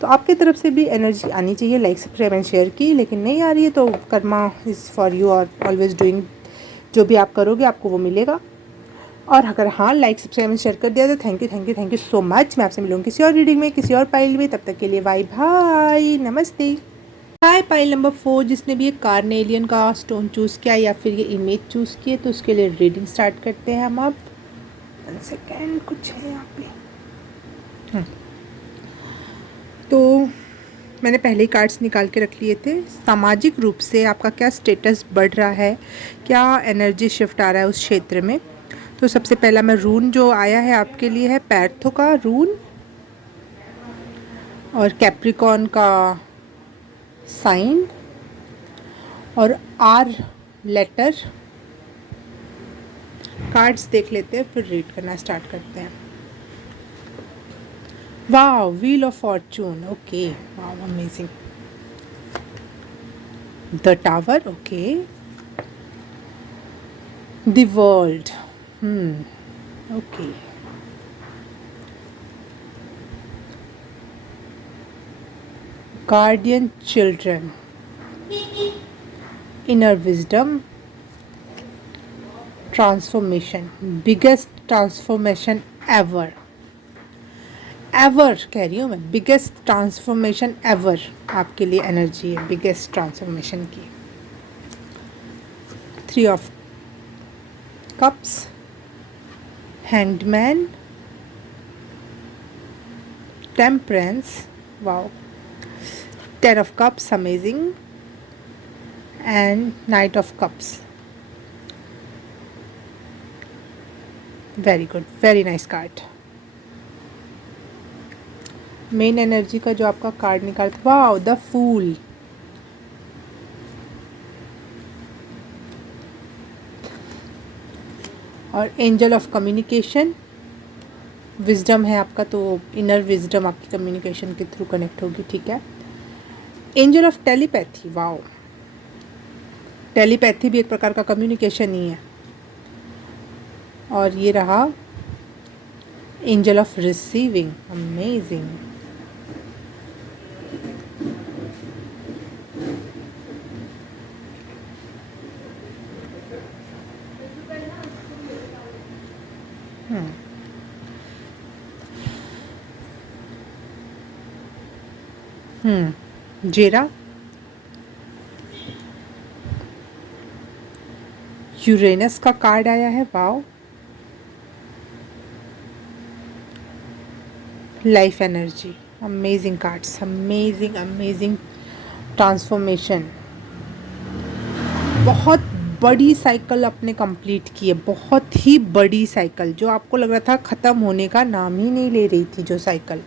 तो आपकी तरफ से भी एनर्जी आनी चाहिए लाइक सब्सक्राइब एंड शेयर की। लेकिन नहीं आ रही है तो कर्मा इज़ फॉर यू और ऑलवेज डूइंग, जो भी आप करोगे आपको वो मिलेगा। और अगर हाँ लाइक सब्सक्राइब एंड शेयर कर दिया तो थैंक यू सो मच। मैं आपसे मिलूँगी किसी और रीडिंग में, किसी और पाइल में, तब तक के लिए बाय बाय, नमस्ते। हाय, पाइल नंबर 4 जिसने भी ये कार्नेलियन का स्टोन चूज़ किया या फिर ये इमेज चूज़ की है, तो उसके लिए रीडिंग स्टार्ट करते हैं हम अब। 1 सेकेंड, कुछ है यहाँ पे। तो मैंने पहले ही कार्ड्स निकाल के रख लिए थे। सामाजिक रूप से आपका क्या स्टेटस बढ़ रहा है, क्या एनर्जी शिफ्ट आ रहा है उस क्षेत्र में। तो सबसे पहला मैं रून जो आया है आपके लिए है पैर्थो का रून, और कैप्रिकॉन का साइन, और आर लेटर। कार्ड्स देख लेते हैं फिर रीड करना स्टार्ट करते हैं। Wow, wheel of Fortune, okay, wow, amazing. The tower, okay. The world, okay. Guardian children, inner wisdom, transformation, biggest transformation ever, ever कह रही हूँ मैं, बिगेस्ट ट्रांसफॉर्मेशन एवर आपके लिए एनर्जी है, बिगेस्ट ट्रांसफॉर्मेशन की। 3 of cups, hangman, temperance, wow, 10 of cups, amazing, and Knight of cups, very good, very nice card। Main energy का जो आपका कार्ड निकाला था, वाओ, द फूल, और एंजल ऑफ कम्युनिकेशन, विजडम है आपका, तो इनर विजडम आपकी कम्युनिकेशन के थ्रू कनेक्ट होगी, ठीक है। Angel of telepathy, wow, telepathy भी एक प्रकार का कम्युनिकेशन ही है। और ये रहा एंजल ऑफ रिसीविंग, अमेजिंग। जेरा, यूरेनस का कार्ड आया है, wow, life energy, amazing cards, amazing amazing transformation. बहुत बड़ी साइकिल आपने कंप्लीट की है, बहुत ही बड़ी साइकिल, जो आपको लग रहा था ख़त्म होने का नाम ही नहीं ले रही थी, जो साइकिल,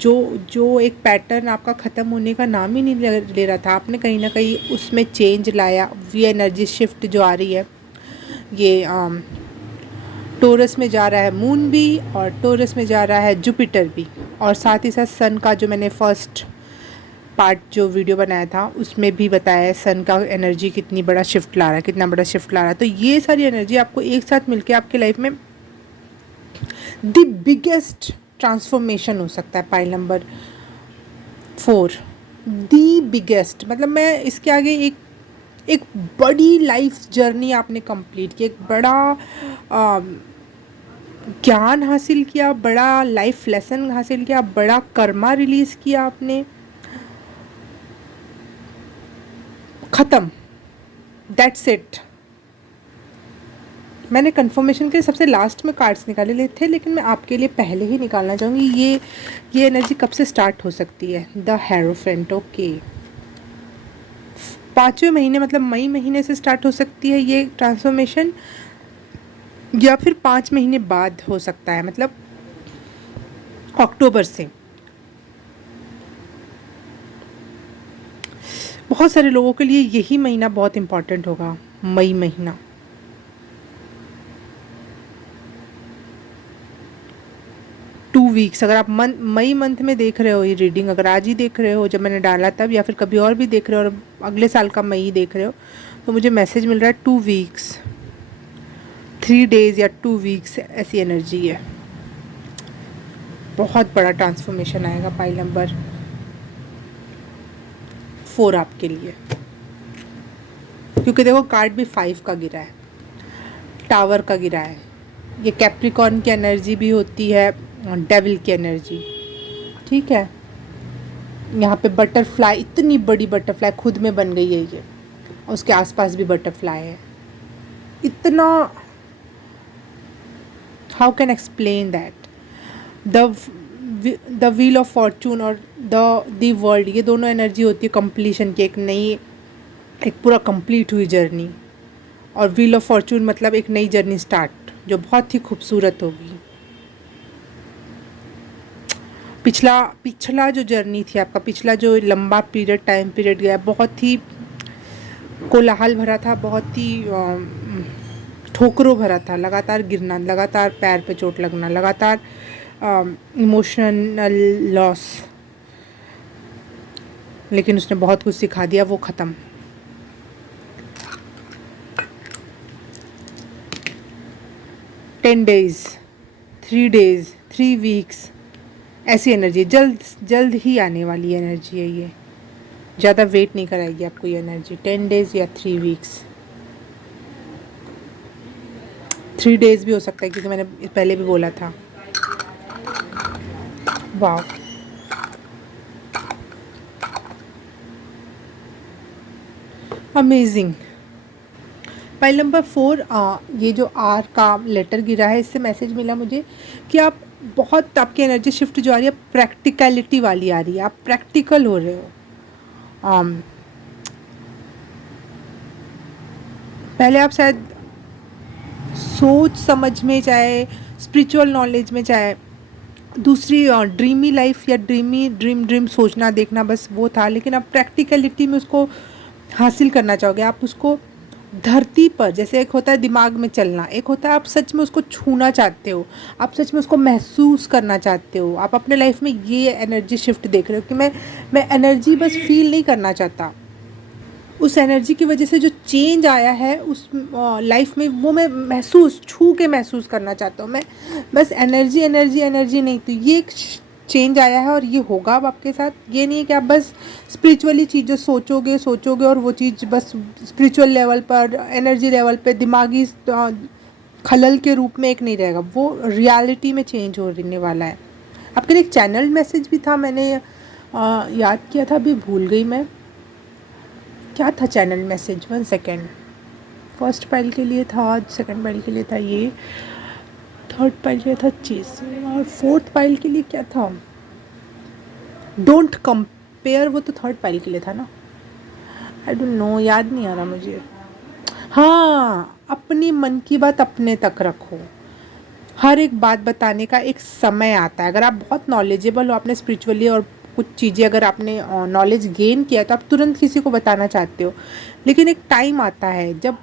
जो एक पैटर्न आपका ख़त्म होने का नाम ही नहीं ले रहा था, आपने कहीं ना कहीं उसमें चेंज लाया। ये एनर्जी शिफ्ट जो आ रही है, ये टोरस में जा रहा है मून भी, और टोरस में जा रहा है जुपिटर भी, और साथ ही साथ सन का, जो मैंने फर्स्ट पार्ट जो वीडियो बनाया था उसमें भी बताया है सन का एनर्जी कितनी बड़ा शिफ्ट ला रहा है, कितना बड़ा शिफ्ट ला रहा है। तो ये सारी एनर्जी आपको एक साथ मिलके आपके लाइफ में द बिगेस्ट ट्रांसफॉर्मेशन हो सकता है। पाइल नंबर 4, दी बिगेस्ट, मतलब मैं इसके आगे एक बड़ी लाइफ जर्नी आपने कंप्लीट की, एक बड़ा ज्ञान हासिल किया, बड़ा लाइफ लेसन हासिल किया, बड़ा कर्मा रिलीज़ किया आपने, ख़त्म, दैट्स इट। मैंने कंफर्मेशन के सबसे लास्ट में कार्ड्स निकाले लिए थे, लेकिन मैं आपके लिए पहले ही निकालना चाहूँगी। ये एनर्जी कब से स्टार्ट हो सकती है, द हेरोफेंट, ओके। 5वें महीने मतलब मई महीने से स्टार्ट हो सकती है ये ट्रांसफॉर्मेशन, या फिर 5 महीने बाद हो सकता है, मतलब अक्टूबर से। बहुत सारे लोगों के लिए यही महीना बहुत इम्पॉर्टेंट होगा, मई महीना। टू वीक्स, अगर आप मई मंथ में देख रहे हो ये रीडिंग, अगर आज ही देख रहे हो जब मैंने डाला तब, या फिर कभी और भी देख रहे हो और अगले साल का मई देख रहे हो, तो मुझे मैसेज मिल रहा है 2 वीक्स, 3 डेज या 2 वीक्स, ऐसी एनर्जी है। बहुत बड़ा ट्रांसफॉर्मेशन आएगा पाइल नंबर 4 आपके लिए, क्योंकि देखो कार्ड भी 5 का गिरा है, टावर का गिरा है। ये कैप्रिकॉर्न की एनर्जी भी होती है, डेविल की एनर्जी, ठीक है। यहाँ पे बटरफ्लाई, इतनी बड़ी बटरफ्लाई खुद में बन गई है ये, और उसके आसपास भी बटरफ्लाई है। इतना, how can explain that. The wheel of Fortune और द वर्ल्ड, ये दोनों एनर्जी होती है कंप्लीशन की, एक नई, एक पूरा कंप्लीट हुई जर्नी। और व्हील ऑफ फॉर्चून मतलब एक नई जर्नी स्टार्ट, जो बहुत ही खूबसूरत होगी। पिछला जो जर्नी थी आपका, पिछला जो लंबा पीरियड, टाइम पीरियड गया, बहुत ही कोलाहल भरा था, बहुत ही ठोकरों भरा था, लगातार गिरना, लगातार पैर पे चोट लगना, लगातार इमोशनल लॉस, लेकिन उसने बहुत कुछ सिखा दिया, वो ख़त्म। टेन डेज, 3 डेज, 3 वीक्स, ऐसी एनर्जी जल्द ही आने वाली एनर्जी है ये। ज़्यादा वेट नहीं कराएगी आपको ये एनर्जी। 10 डेज या 3 वीक्स, 3 डेज भी हो सकता है, क्योंकि मैंने पहले भी बोला था। वाह, अमेजिंग। पाइल नंबर 4, ये जो आर का लेटर गिरा है, इससे मैसेज मिला मुझे कि आप बहुत, आपकी एनर्जी शिफ्ट जो आ रही है प्रैक्टिकलिटी वाली आ रही है, आप प्रैक्टिकल हो रहे हो। पहले आप शायद सोच समझ में, चाहे स्पिरिचुअल नॉलेज में, चाहे दूसरी ड्रीमी लाइफ या ड्रीम सोचना देखना, बस वो था, लेकिन आप प्रैक्टिकलिटी में उसको हासिल करना चाहोगे। आप उसको धरती पर, जैसे एक होता है दिमाग में चलना, एक होता है आप सच में उसको छूना चाहते हो, आप सच में उसको महसूस करना चाहते हो। आप अपने लाइफ में ये एनर्जी शिफ्ट देख रहे हो कि मैं एनर्जी बस फील नहीं करना चाहता, उस एनर्जी की वजह से जो चेंज आया है उस लाइफ में, वो मैं महसूस, छू के महसूस करना चाहता हूँ। मैं बस एनर्जी एनर्जी एनर्जी नहीं, तो ये एक चेंज आया है और ये होगा अब आपके साथ। ये नहीं है कि आप बस स्पिरिचुअली चीज़ें सोचोगे और वो चीज़ बस स्पिरिचुअल लेवल पर, एनर्जी लेवल पे, दिमागी खलल के रूप में एक नहीं रहेगा, वो रियलिटी में चेंज होने वाला है। आपके लिए एक चैनल मैसेज भी था, मैंने याद किया था, अभी भूल गई मैं, क्या था channel message, 1 second. First pile के लिए था, सेकंड पाइल के लिए था ये, थर्ड पाइल के लिए था चीज, और फोर्थ पाइल के लिए क्या था, डोंट कंपेयर, वो तो थर्ड पाइल के लिए था ना, आई डोंट नो, याद नहीं आ रहा मुझे। हाँ, अपनी मन की बात अपने तक रखो। हर एक बात बताने का एक समय आता है। अगर आप बहुत नॉलेजेबल हो, आपने स्पिरिचुअली और कुछ चीज़ें अगर आपने नॉलेज गेन किया, तो आप तुरंत किसी को बताना चाहते हो, लेकिन एक टाइम आता है जब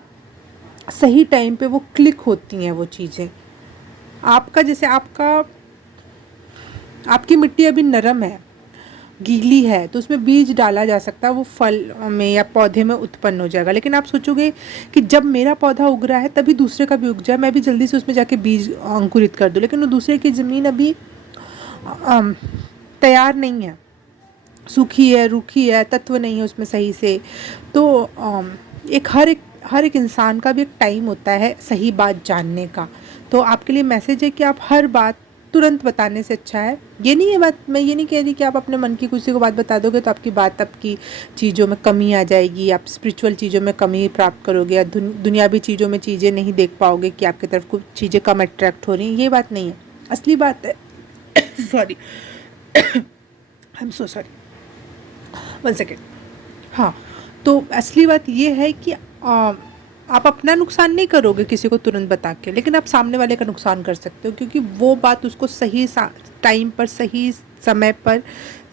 सही टाइम पे वो क्लिक होती हैं वो चीज़ें। आपका जैसे आपकी मिट्टी अभी नरम है, गीली है, तो उसमें बीज डाला जा सकता है, वो फल में या पौधे में उत्पन्न हो जाएगा। लेकिन आप सोचोगे कि जब मेरा पौधा उग रहा है तभी दूसरे का भी उग जाए, मैं भी जल्दी से उसमें जाके बीज अंकुरित कर दूँ, लेकिन वो दूसरे की ज़मीन अभी तैयार नहीं है, सूखी है, रूखी है, तत्व नहीं है उसमें सही से। तो एक हर एक इंसान का भी एक टाइम होता है सही बात जानने का। तो आपके लिए मैसेज है कि आप हर बात तुरंत बताने से अच्छा है, ये नहीं है बात, मैं ये नहीं कह रही कि आप अपने मन की किसी को बात बता दोगे तो आपकी बात, आपकी चीज़ों में कमी आ जाएगी, आप स्पिरिचुअल चीज़ों में कमी प्राप्त करोगे, या दुनियावी चीज़ों में चीज़ें नहीं देख पाओगे कि आपकी तरफ कुछ चीज़ें कम अट्रैक्ट हो रही हैं। ये बात नहीं है, असली बात है sorry, I am so sorry, 1 second. हाँ, तो असली बात ये है कि आप अपना नुकसान नहीं करोगे किसी को तुरंत बता के, लेकिन आप सामने वाले का नुकसान कर सकते हो, क्योंकि वो बात उसको सही टाइम पर, सही समय पर,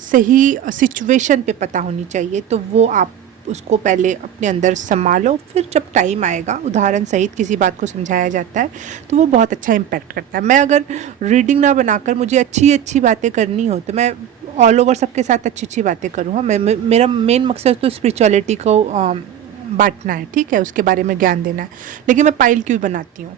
सही सिचुएशन पे पता होनी चाहिए। तो वो आप उसको पहले अपने अंदर संभालो, फिर जब टाइम आएगा उदाहरण सहित किसी बात को समझाया जाता है तो वो बहुत अच्छा इम्पैक्ट करता है। मैं अगर रीडिंग ना बनाकर मुझे अच्छी अच्छी बातें करनी हो तो मैं ऑल ओवर सबके साथ अच्छी अच्छी बातें करूँ। हाँ, मेरा मेन मकसद तो स्पिरिचुअलिटी को बांटना है, ठीक है, उसके बारे में ज्ञान देना है। लेकिन मैं पाइल क्यों बनाती हूँ,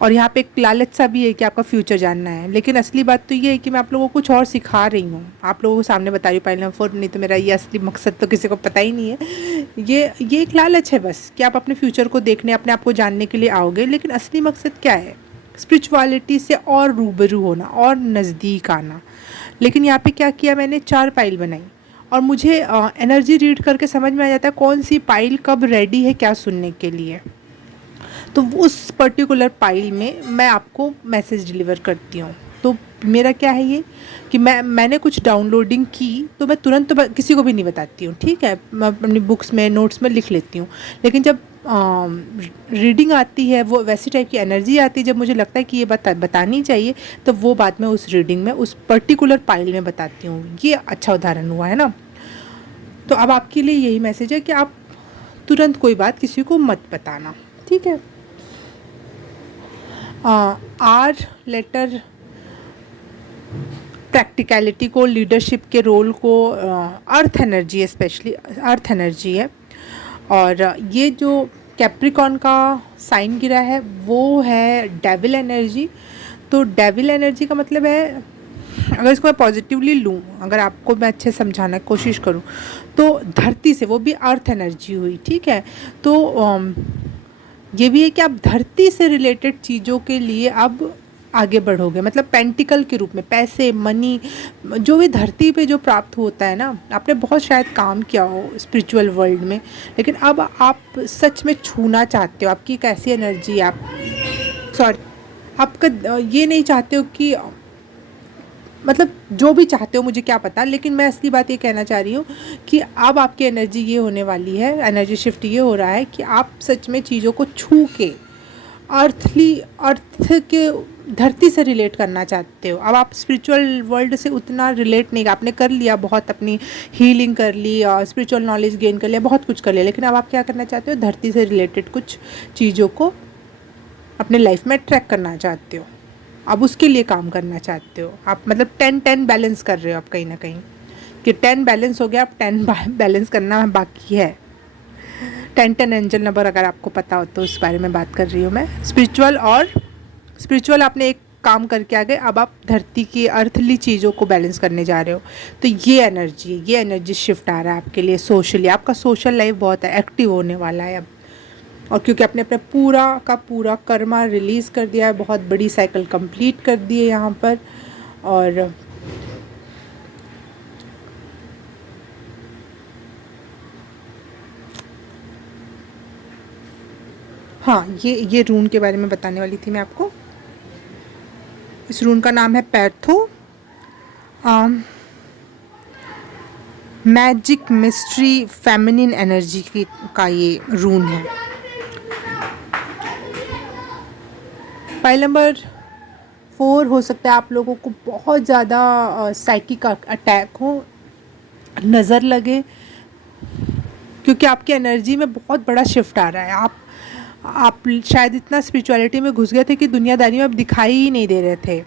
और यहाँ पे एक लालच सा भी है कि आपका फ्यूचर जानना है, लेकिन असली बात तो ये है कि मैं आप लोगों को कुछ और सिखा रही हूँ, आप लोगों को सामने बता रही हूँ पाइल नंबर 4। नहीं तो मेरा ये असली मकसद तो किसी को पता ही नहीं है। ये एक लालच है बस कि आप अपने फ्यूचर को देखने, अपने आप को जानने के लिए आओगे, लेकिन असली मकसद क्या है? स्पिरिचुअलिटी से और रूबरू होना और नज़दीक आना। लेकिन यहाँ पे क्या किया मैंने, 4 पाइल बनाई, और मुझे एनर्जी रीड करके समझ में आ जाता है कौन सी पाइल कब रेडी है क्या सुनने के लिए। तो उस पर्टिकुलर पाइल में मैं आपको मैसेज डिलीवर करती हूँ। तो मेरा क्या है ये कि मैंने कुछ डाउनलोडिंग की तो मैं तुरंत तो किसी को भी नहीं बताती हूँ, ठीक है, मैं अपनी बुक्स में नोट्स में लिख लेती हूँ। लेकिन जब रीडिंग आती है, वो वैसी टाइप की एनर्जी आती है, जब मुझे लगता है कि ये बतानी चाहिए, तो वो बात मैं उस रीडिंग में उस पर्टिकुलर पाइल में बताती हूँ। ये अच्छा उदाहरण हुआ है ना। तो अब आपके लिए यही मैसेज है कि आप तुरंत कोई बात किसी को मत बताना, ठीक है। आर लेटर प्रैक्टिकलिटी को, लीडरशिप के रोल को, अर्थ एनर्जी है, स्पेशली अर्थ एनर्जी है। और ये जो कैप्रिकॉन का साइन गिरा है वो है डेविल एनर्जी। तो डेविल एनर्जी का मतलब है, अगर इसको मैं पॉजिटिवली लूँ, अगर आपको मैं अच्छे समझाने की कोशिश करूँ, तो धरती से, वो भी अर्थ एनर्जी हुई, ठीक है। तो ये भी है कि आप धरती से रिलेटेड चीज़ों के लिए अब आगे बढ़ोगे, मतलब पेंटिकल के रूप में, पैसे, मनी, जो भी धरती पे जो प्राप्त होता है ना, आपने बहुत शायद काम किया हो स्पिरिचुअल वर्ल्ड में, लेकिन अब आप सच में छूना चाहते हो। आपकी एक ऐसी एनर्जी, आप सॉरी, आपका ये नहीं चाहते हो कि, मतलब जो भी चाहते हो मुझे क्या पता, लेकिन मैं असली बात ये कहना चाह रही हूँ कि अब आपकी एनर्जी ये होने वाली है, एनर्जी शिफ्ट ये हो रहा है कि आप सच में चीज़ों को छू के अर्थ के, धरती से रिलेट करना चाहते हो। अब आप स्पिरिचुअल वर्ल्ड से उतना रिलेट नहीं, आपने कर लिया बहुत, अपनी हीलिंग कर ली और स्पिरिचुअल नॉलेज गेन कर लिया, बहुत कुछ कर लिया, लेकिन अब आप क्या करना चाहते हो, धरती से रिलेटेड कुछ चीज़ों को अपने लाइफ में ट्रैक करना चाहते हो। अब उसके लिए काम करना चाहते हो आप, मतलब 10-10 बैलेंस कर रहे हो आप कहीं ना कहीं, कि 10 बैलेंस हो गया, अब 10 बैलेंस करना बाकी है। 10-10 एंजल नंबर अगर आपको पता हो तो उस बारे में बात कर रही हूँ मैं। स्पिरिचुअल आपने एक काम करके आ गए, अब आप धरती की अर्थली चीज़ों को बैलेंस करने जा रहे हो। तो ये एनर्जी शिफ्ट आ रहा है आपके लिए सोशली, आपका सोशल लाइफ बहुत एक्टिव होने वाला है अब। और क्योंकि आपने अपने पूरा का पूरा कर्मा रिलीज़ कर दिया है, बहुत बड़ी साइकिल कंप्लीट कर दी है यहाँ पर। और हाँ, ये रून के बारे में बताने वाली थी मैं आपको। इस रून का नाम है पैर्थो, मैजिक मिस्ट्री फेमिनिन एनर्जी का ये रून है। फाइल नंबर 4 हो सकता है आप लोगों को बहुत ज़्यादा साइकिक अटैक हो, नज़र लगे, क्योंकि आपकी एनर्जी में बहुत बड़ा शिफ्ट आ रहा है। आप शायद इतना स्पिरिचुअलिटी में घुस गए थे कि दुनियादारी में अब दिखाई ही नहीं दे रहे थे।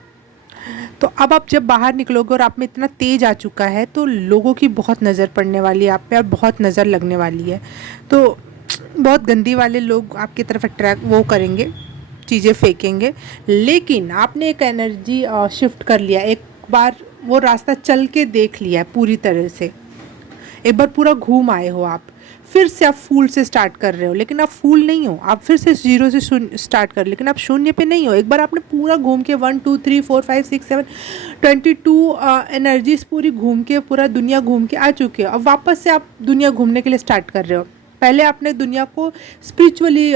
तो अब आप जब बाहर निकलोगे और आप में इतना तेज आ चुका है, तो लोगों की बहुत नज़र पड़ने वाली है आप पे, और बहुत नज़र लगने वाली है। तो बहुत गंदी वाले लोग आपकी तरफ अट्रैक्ट वो करेंगे, चीज़ें फेंकेंगे, लेकिन आपने एक एनर्जी शिफ्ट कर लिया, एक बार वो रास्ता चल के देख लिया है पूरी तरह से, एक बार पूरा घूम आए हो आप, फिर से आप फूल से स्टार्ट कर रहे हो, लेकिन आप फूल नहीं हो, आप फिर से जीरो से स्टार्ट कर, लेकिन आप शून्य पे नहीं हो। एक बार आपने पूरा घूम के 1 2 3 4 5 6 7 22 एनर्जीज पूरी घूम के, पूरा दुनिया घूम के आ चुके हो। अब वापस से आप दुनिया घूमने के लिए स्टार्ट कर रहे हो। पहले आपने दुनिया को स्पिरिचुअली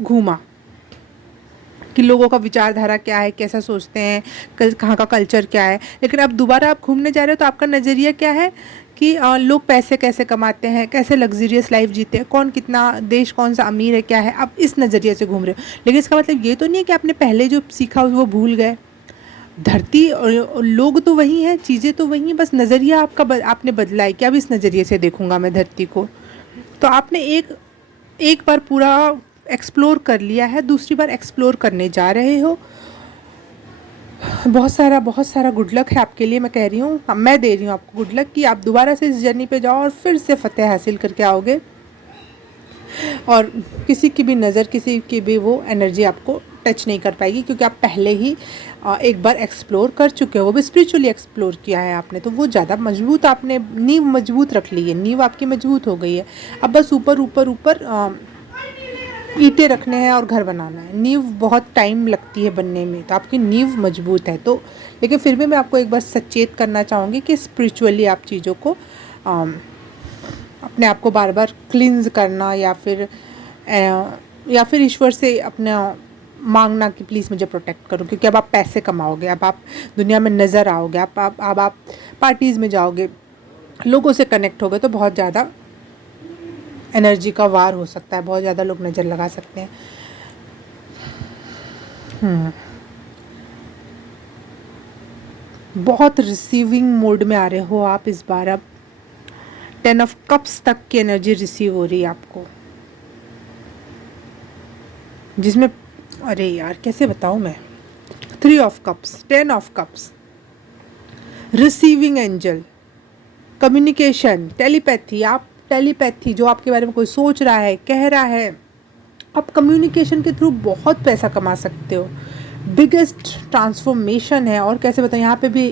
घूमा, कि लोगों का विचारधारा क्या है, कैसा सोचते हैं, कहाँ का कल्चर क्या है। लेकिन अब दोबारा आप घूमने जा रहे हो तो आपका नज़रिया क्या है कि लोग पैसे कैसे कमाते हैं, कैसे लग्जरियस लाइफ जीते हैं, कौन कितना, देश कौन सा अमीर है, क्या है, आप इस नज़रिए से घूम रहे हो। लेकिन इसका मतलब ये तो नहीं है कि आपने पहले जो सीखा वो भूल गए। धरती और लोग तो वही हैं, चीज़ें तो वही हैं, बस नज़रिया आपका आपने बदला है कि अब इस नज़रिए से देखूंगा मैं धरती को। तो आपने एक एक बार पूरा एक्सप्लोर कर लिया है, दूसरी बार एक्सप्लोर करने जा रहे हो। बहुत सारा गुड लक है आपके लिए, मैं कह रही हूँ, मैं दे रही हूँ आपको गुड लक कि आप दोबारा से इस जर्नी पे जाओ और फिर से फतेह हासिल करके आओगे। और किसी की भी नज़र, किसी की भी वो एनर्जी आपको टच नहीं कर पाएगी, क्योंकि आप पहले ही एक बार एक्सप्लोर कर चुके हो, वो भी स्पिरिचुअली एक्सप्लोर किया है आपने, तो वो ज़्यादा मजबूत, आपने नींव मजबूत रख ली है, नींव आपकी मजबूत हो गई है। अब बस ऊपर ऊपर ऊपर ईंटें रखने हैं और घर बनाना है। नींव बहुत टाइम लगती है बनने में, तो आपकी नींव मजबूत है। तो लेकिन फिर भी मैं आपको एक बार सचेत करना चाहूँगी कि स्पिरिचुअली आप चीज़ों को अपने आप को बार बार क्लींज करना, या फिर ईश्वर से अपना मांगना कि प्लीज़ मुझे प्रोटेक्ट करो, क्योंकि अब आप पैसे कमाओगे, अब आप दुनिया में नज़र आओगे, अब आप पार्टीज़ में जाओगे, लोगों से कनेक्ट होगे, तो बहुत ज़्यादा एनर्जी का वार हो सकता है, बहुत ज़्यादा लोग नज़र लगा सकते हैं। बहुत रिसीविंग मोड में आ रहे हो आप इस बार। अब 10 ऑफ कप्स तक की एनर्जी रिसीव हो रही है आपको, जिसमें अरे यार कैसे बताऊँ मैं, 3 of cups, 10 of cups, receiving angel, communication, telepathy. आप टेलीपैथी, जो आपके बारे में कोई सोच रहा है, कह रहा है, आप कम्युनिकेशन के थ्रू बहुत पैसा कमा सकते हो। बिगेस्ट ट्रांसफॉर्मेशन है। और कैसे बताएं, यहाँ पे भी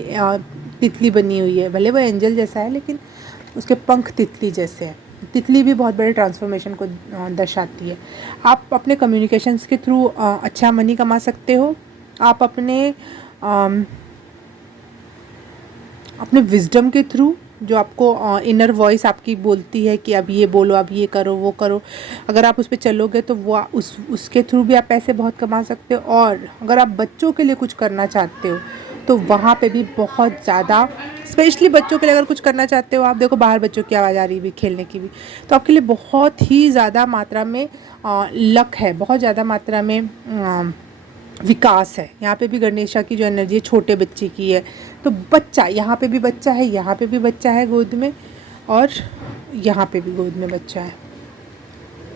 तितली बनी हुई है, भले वो एंजल जैसा है लेकिन उसके पंख तितली जैसे हैं। तितली भी बहुत बड़े ट्रांसफॉर्मेशन को दर्शाती है। आप अपने कम्युनिकेशंस के थ्रू अच्छा मनी कमा सकते हो। आप अपने विजडम के थ्रू, जो आपको इनर वॉइस आपकी बोलती है कि अब ये बोलो, अब ये करो, वो करो, अगर आप उस पर चलोगे तो वो उसके थ्रू भी आप पैसे बहुत कमा सकते हो। और अगर आप बच्चों के लिए कुछ करना चाहते हो तो वहाँ पे भी बहुत ज़्यादा, स्पेशली बच्चों के लिए अगर कुछ करना चाहते हो, आप देखो बाहर बच्चों की आवाज़ आ रही है भी खेलने की भी, तो आपके लिए बहुत ही ज़्यादा मात्रा में लक है, बहुत ज़्यादा मात्रा में विकास है। यहाँ पे भी गणेशा की जो एनर्जी है छोटे बच्चे की है, तो बच्चा, यहाँ पे भी बच्चा है, यहाँ पे भी बच्चा है गोद में, और यहाँ पे भी गोद में बच्चा है।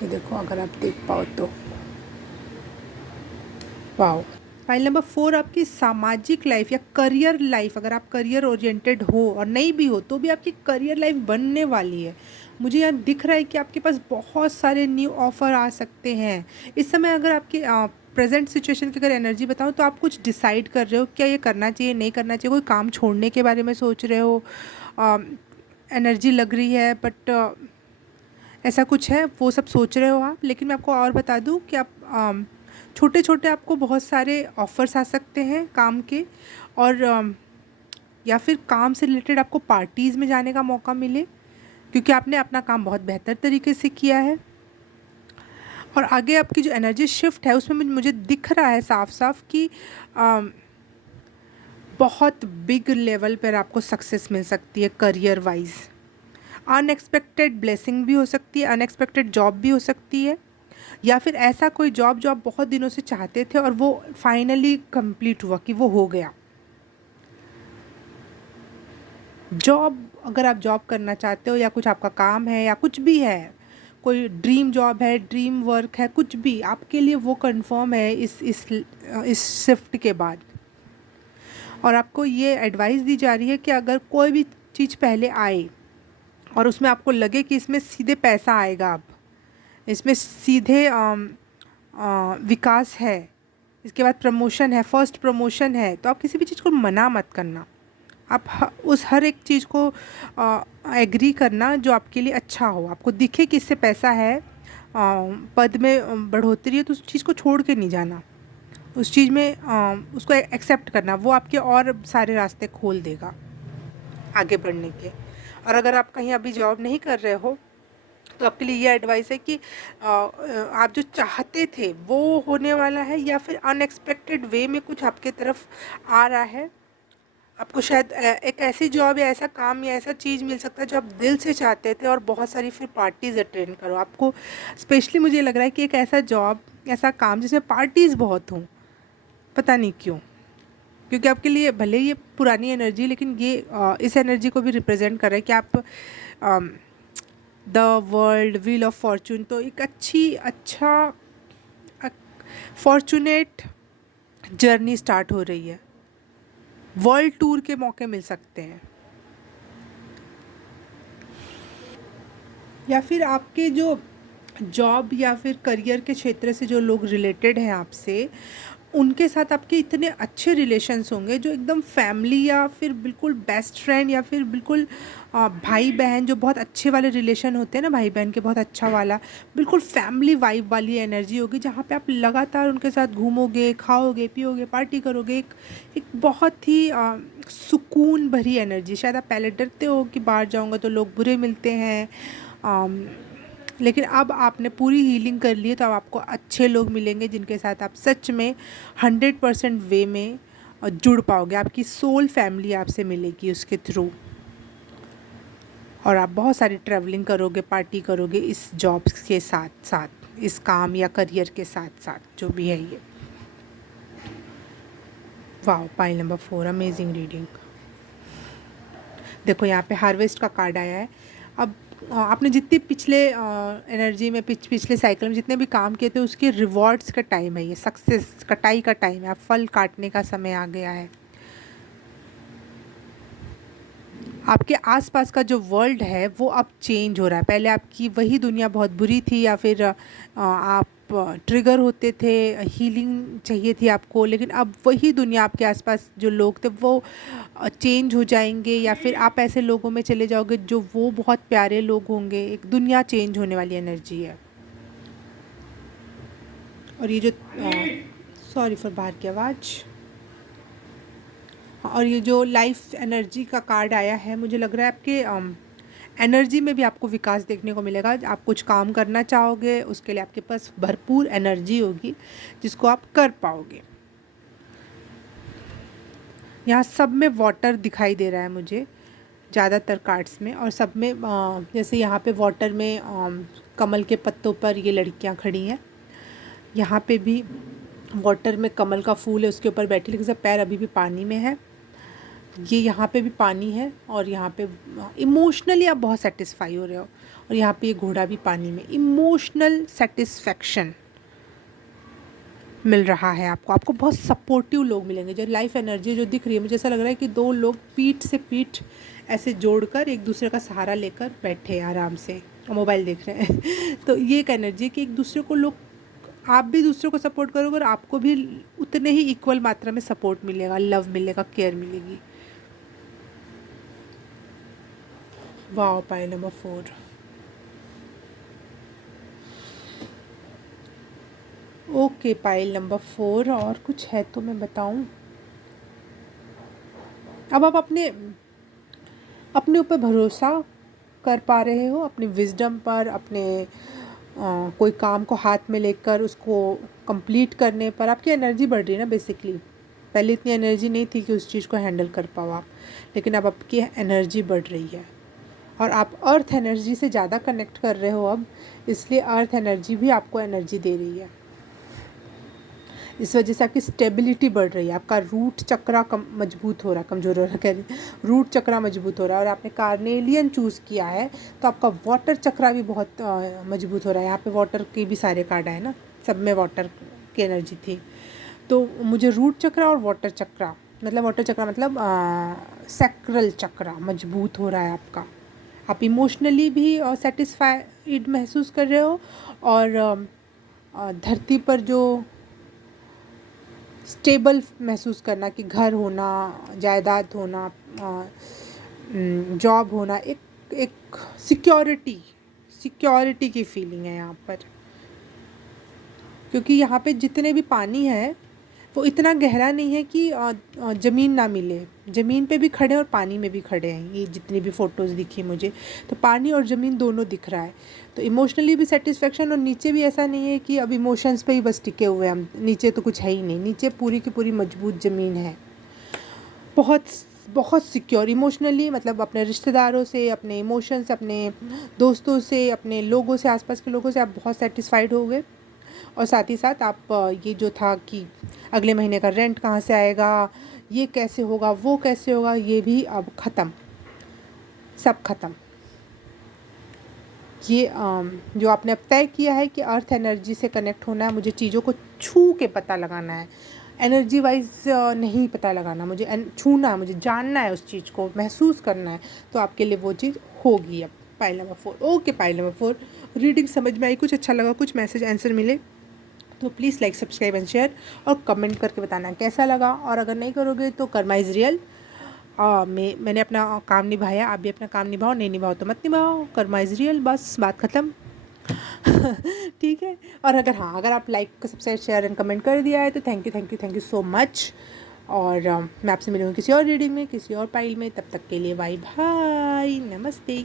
ये देखो अगर आप देख पाओ तो, वाओ। फाइल नंबर 4 आपकी सामाजिक लाइफ या करियर लाइफ। अगर आप करियर ओरिएंटेड हो और नहीं भी हो तो भी आपकी करियर लाइफ बनने वाली है। मुझे यहाँ दिख रहा है कि आपके पास बहुत सारे न्यू ऑफ़र आ सकते हैं इस समय। अगर आपकी प्रेजेंट सिचुएशन की अगर एनर्जी बताऊँ तो आप कुछ डिसाइड कर रहे हो, क्या ये करना चाहिए, नहीं करना चाहिए, कोई काम छोड़ने के बारे में सोच रहे हो, एनर्जी लग रही है, बट ऐसा कुछ है, वो सब सोच रहे हो आप। लेकिन मैं आपको और बता दूँ कि आप छोटे छोटे आपको बहुत सारे ऑफ़र्स आ सकते हैं काम के, और या फिर काम से रिलेटेड आपको पार्टीज़ में जाने का मौका मिले, क्योंकि आपने अपना काम बहुत बेहतर तरीके से किया है। और आगे आपकी जो एनर्जी शिफ्ट है उसमें मुझे दिख रहा है साफ साफ कि बहुत बिग लेवल पर आपको सक्सेस मिल सकती है करियर वाइज। अनएक्सपेक्टेड ब्लेसिंग भी हो सकती है, अनएक्सपेक्टेड जॉब भी हो सकती है, या फिर ऐसा कोई जॉब जो आप बहुत दिनों से चाहते थे और वो फाइनली कंप्लीट हुआ, कि वो हो गया। जॉब, अगर आप जॉब करना चाहते हो या कुछ आपका काम है या कुछ भी है, कोई ड्रीम जॉब है, ड्रीम वर्क है, कुछ भी आपके लिए वो कंफर्म है इस शिफ्ट के बाद। और आपको ये एडवाइस दी जा रही है कि अगर कोई भी चीज़ पहले आए और उसमें आपको लगे कि इसमें सीधे पैसा आएगा, अब इसमें सीधे विकास है, इसके बाद प्रमोशन है, फर्स्ट प्रमोशन है, तो आप किसी भी चीज़ को मना मत करना। आप उस हर एक चीज़ को एग्री करना जो आपके लिए अच्छा हो। आपको दिखे कि इससे पैसा है, पद में बढ़ोतरी है, तो उस चीज़ को छोड़ के नहीं जाना, उस चीज़ में उसको एक्सेप्ट करना, वो आपके और सारे रास्ते खोल देगा आगे बढ़ने के। और अगर आप कहीं अभी जॉब नहीं कर रहे हो तो आपके लिए ये एडवाइस है कि आप जो चाहते थे वो होने वाला है, या फिर अनएक्सपेक्टेड वे में कुछ आपके तरफ आ रहा है। आपको शायद एक ऐसी जॉब या ऐसा काम या ऐसा चीज़ मिल सकता है जो आप दिल से चाहते थे, और बहुत सारी फिर पार्टीज़ अटेंड करो। आपको स्पेशली मुझे लग रहा है कि एक ऐसा जॉब, ऐसा काम जिसमें पार्टीज़ बहुत हों, पता नहीं क्यों। क्योंकि आपके लिए भले ये पुरानी एनर्जी, लेकिन ये इस एनर्जी को भी रिप्रेजेंट कर रहा है कि आप the world wheel of Fortune, तो एक अच्छा फॉर्चुनेट जर्नी स्टार्ट हो रही है। वर्ल्ड टूर के मौके मिल सकते हैं, या फिर आपके जो जॉब या फिर करियर के क्षेत्र से जो लोग रिलेटेड हैं आपसे, उनके साथ आपके इतने अच्छे रिलेशंस होंगे जो एकदम फैमिली, या फिर बिल्कुल बेस्ट फ्रेंड, या फिर बिल्कुल भाई बहन, जो बहुत अच्छे वाले रिलेशन होते हैं ना भाई बहन के, बहुत अच्छा वाला, बिल्कुल फैमिली वाइब वाली एनर्जी होगी, जहाँ पे आप लगातार उनके साथ घूमोगे, खाओगे, पियोगे, पार्टी करोगे। एक बहुत ही सुकून भरी एनर्जी। शायद आप पहले डरते हो कि बाहर जाऊँगा तो लोग बुरे मिलते हैं, लेकिन अब आपने पूरी हीलिंग कर ली है, तो अब आपको अच्छे लोग मिलेंगे जिनके साथ आप सच में 100% वे में जुड़ पाओगे। आपकी सोल फैमिली आपसे मिलेगी उसके थ्रू, और आप बहुत सारी ट्रैवलिंग करोगे, पार्टी करोगे इस जॉब के साथ साथ, इस काम या करियर के साथ साथ, जो भी है ये। वाह, पाइल नंबर 4, अमेजिंग रीडिंग। देखो यहाँ पे हार्वेस्ट का कार्ड आया है। अब आपने जितनी पिछले एनर्जी में, पिछले साइकिल में जितने भी काम किए थे, उसके रिवॉर्ड्स का टाइम है ये, सक्सेस कटाई का टाइम है, अब फल काटने का समय आ गया है। आपके आसपास का जो वर्ल्ड है वो अब चेंज हो रहा है। पहले आपकी वही दुनिया बहुत बुरी थी, या फिर आप ट्रिगर होते थे, हीलिंग चाहिए थी आपको, लेकिन अब वही दुनिया, आपके आसपास जो लोग थे वो चेंज हो जाएंगे, या फिर आप ऐसे लोगों में चले जाओगे जो वो बहुत प्यारे लोग होंगे। एक दुनिया चेंज होने वाली एनर्जी है। और ये जो सॉरी फॉर बाहर की आवाज़। और ये जो लाइफ एनर्जी का कार्ड आया है, मुझे लग रहा है आपके एनर्जी में भी आपको विकास देखने को मिलेगा। आप कुछ काम करना चाहोगे, उसके लिए आपके पास भरपूर एनर्जी होगी जिसको आप कर पाओगे। यहाँ सब में वाटर दिखाई दे रहा है मुझे, ज़्यादातर कार्ड्स में, और सब में जैसे यहाँ पे वाटर में कमल के पत्तों पर ये लड़कियाँ खड़ी हैं। यहाँ पे भी वाटर में कमल का फूल है, उसके ऊपर बैठी, लेकिन सब पैर अभी भी पानी में है। ये यहाँ पे भी पानी है, और यहाँ पे इमोशनली आप बहुत सेटिस्फाई हो रहे हो, और यहाँ पे ये घोड़ा भी पानी में। इमोशनल सेटिस्फैक्शन मिल रहा है आपको। आपको बहुत सपोर्टिव लोग मिलेंगे। जो लाइफ एनर्जी जो दिख रही है, मुझे ऐसा लग रहा है कि दो लोग पीठ से पीठ ऐसे जोड़कर एक दूसरे का सहारा लेकर बैठे आराम से और मोबाइल देख रहे हैं तो ये एक एनर्जी कि एक दूसरे को लोग, आप भी दूसरे को सपोर्ट करोगे और आपको भी उतने ही इक्वल मात्रा में सपोर्ट मिलेगा, लव मिलेगा, केयर मिलेगी। Wow, pile number 4। Okay, pile number 4, और कुछ है तो मैं बताऊं। अब आप अपने अपने ऊपर भरोसा कर पा रहे हो, अपनी विजडम पर, अपने कोई काम को हाथ में लेकर उसको कंप्लीट करने पर आपकी एनर्जी बढ़ रही है ना बेसिकली। पहले इतनी एनर्जी नहीं थी कि उस चीज़ को हैंडल कर पाओ आप, लेकिन अब आपकी एनर्जी बढ़ रही है, और आप अर्थ एनर्जी से ज़्यादा कनेक्ट कर रहे हो अब, इसलिए अर्थ एनर्जी भी आपको एनर्जी दे रही है। इस वजह से आपकी स्टेबिलिटी बढ़ रही है, आपका रूट चक्रा मजबूत हो रहा है, कमज़ोर हो रहा है कह रही, रूट चक्रा मजबूत हो रहा है। और आपने कार्नेलियन चूज़ किया है तो आपका वाटर चक्रा भी बहुत मजबूत हो रहा है। यहाँ पे वाटर के भी सारे कार्ड आए ना, सब में वाटर की एनर्जी थी। तो मुझे रूट चक्रा और वाटर चक्रा, मतलब वाटर चक्रा मतलब सैक्रल चक्रा मजबूत हो रहा है आपका। आप इमोशनली भी सेटिस्फाइड महसूस कर रहे हो, और धरती पर जो स्टेबल महसूस करना, कि घर होना, जायदाद होना, जॉब होना, एक एक सिक्योरिटी की फीलिंग है यहाँ पर। क्योंकि यहाँ पे जितने भी पानी है वो इतना गहरा नहीं है कि ज़मीन ना मिले, ज़मीन पे भी खड़े और पानी में भी खड़े हैं। ये जितनी भी फ़ोटोज़ दिखी मुझे, तो पानी और ज़मीन दोनों दिख रहा है। तो इमोशनली भी सेटिस्फेक्शन, और नीचे भी ऐसा नहीं है कि अब इमोशंस पे ही बस टिके हुए हैं हम, नीचे तो कुछ है ही नहीं, नीचे पूरी की पूरी मजबूत ज़मीन है। बहुत बहुत सिक्योर इमोशनली, मतलब अपने रिश्तेदारों से, अपने इमोशन से, अपने दोस्तों से, अपने लोगों से, आसपास के लोगों से आप बहुत सेटिस्फाइड हो गए। और साथ ही साथ आप ये जो था कि अगले महीने का रेंट कहाँ से आएगा, ये कैसे होगा, वो कैसे होगा, ये भी अब ख़त्म, सब ख़त्म। ये जो आपने अब तय किया है कि अर्थ एनर्जी से कनेक्ट होना है, मुझे चीज़ों को छू के पता लगाना है, एनर्जी वाइज नहीं पता लगाना, मुझे छूना है, मुझे जानना है, उस चीज़ को महसूस करना है। तो आपके लिए वो चीज़ होगी अब। Pile number 4, okay. Pile number 4 reading समझ में आई, कुछ अच्छा लगा, कुछ मैसेज आंसर मिले तो please like, subscribe and share, और कमेंट करके बताना कैसा लगा। और अगर नहीं करोगे तो कर्मा इज़ रियल। मैंने अपना काम निभाया, आप भी अपना काम निभाओ, नहीं निभाओ तो मत निभाओ, कर्मा इज़ रियल, बस बात ख़त्म। ठीक है। और अगर हाँ, अगर आप like, subscribe, share and comment कर दिया है तो थैंक यू सो मच। और मैं आपसे मिलूँगी किसी और रीडिंग में, किसी और पाइल में। तब तक के लिए बाय बाय, नमस्ते।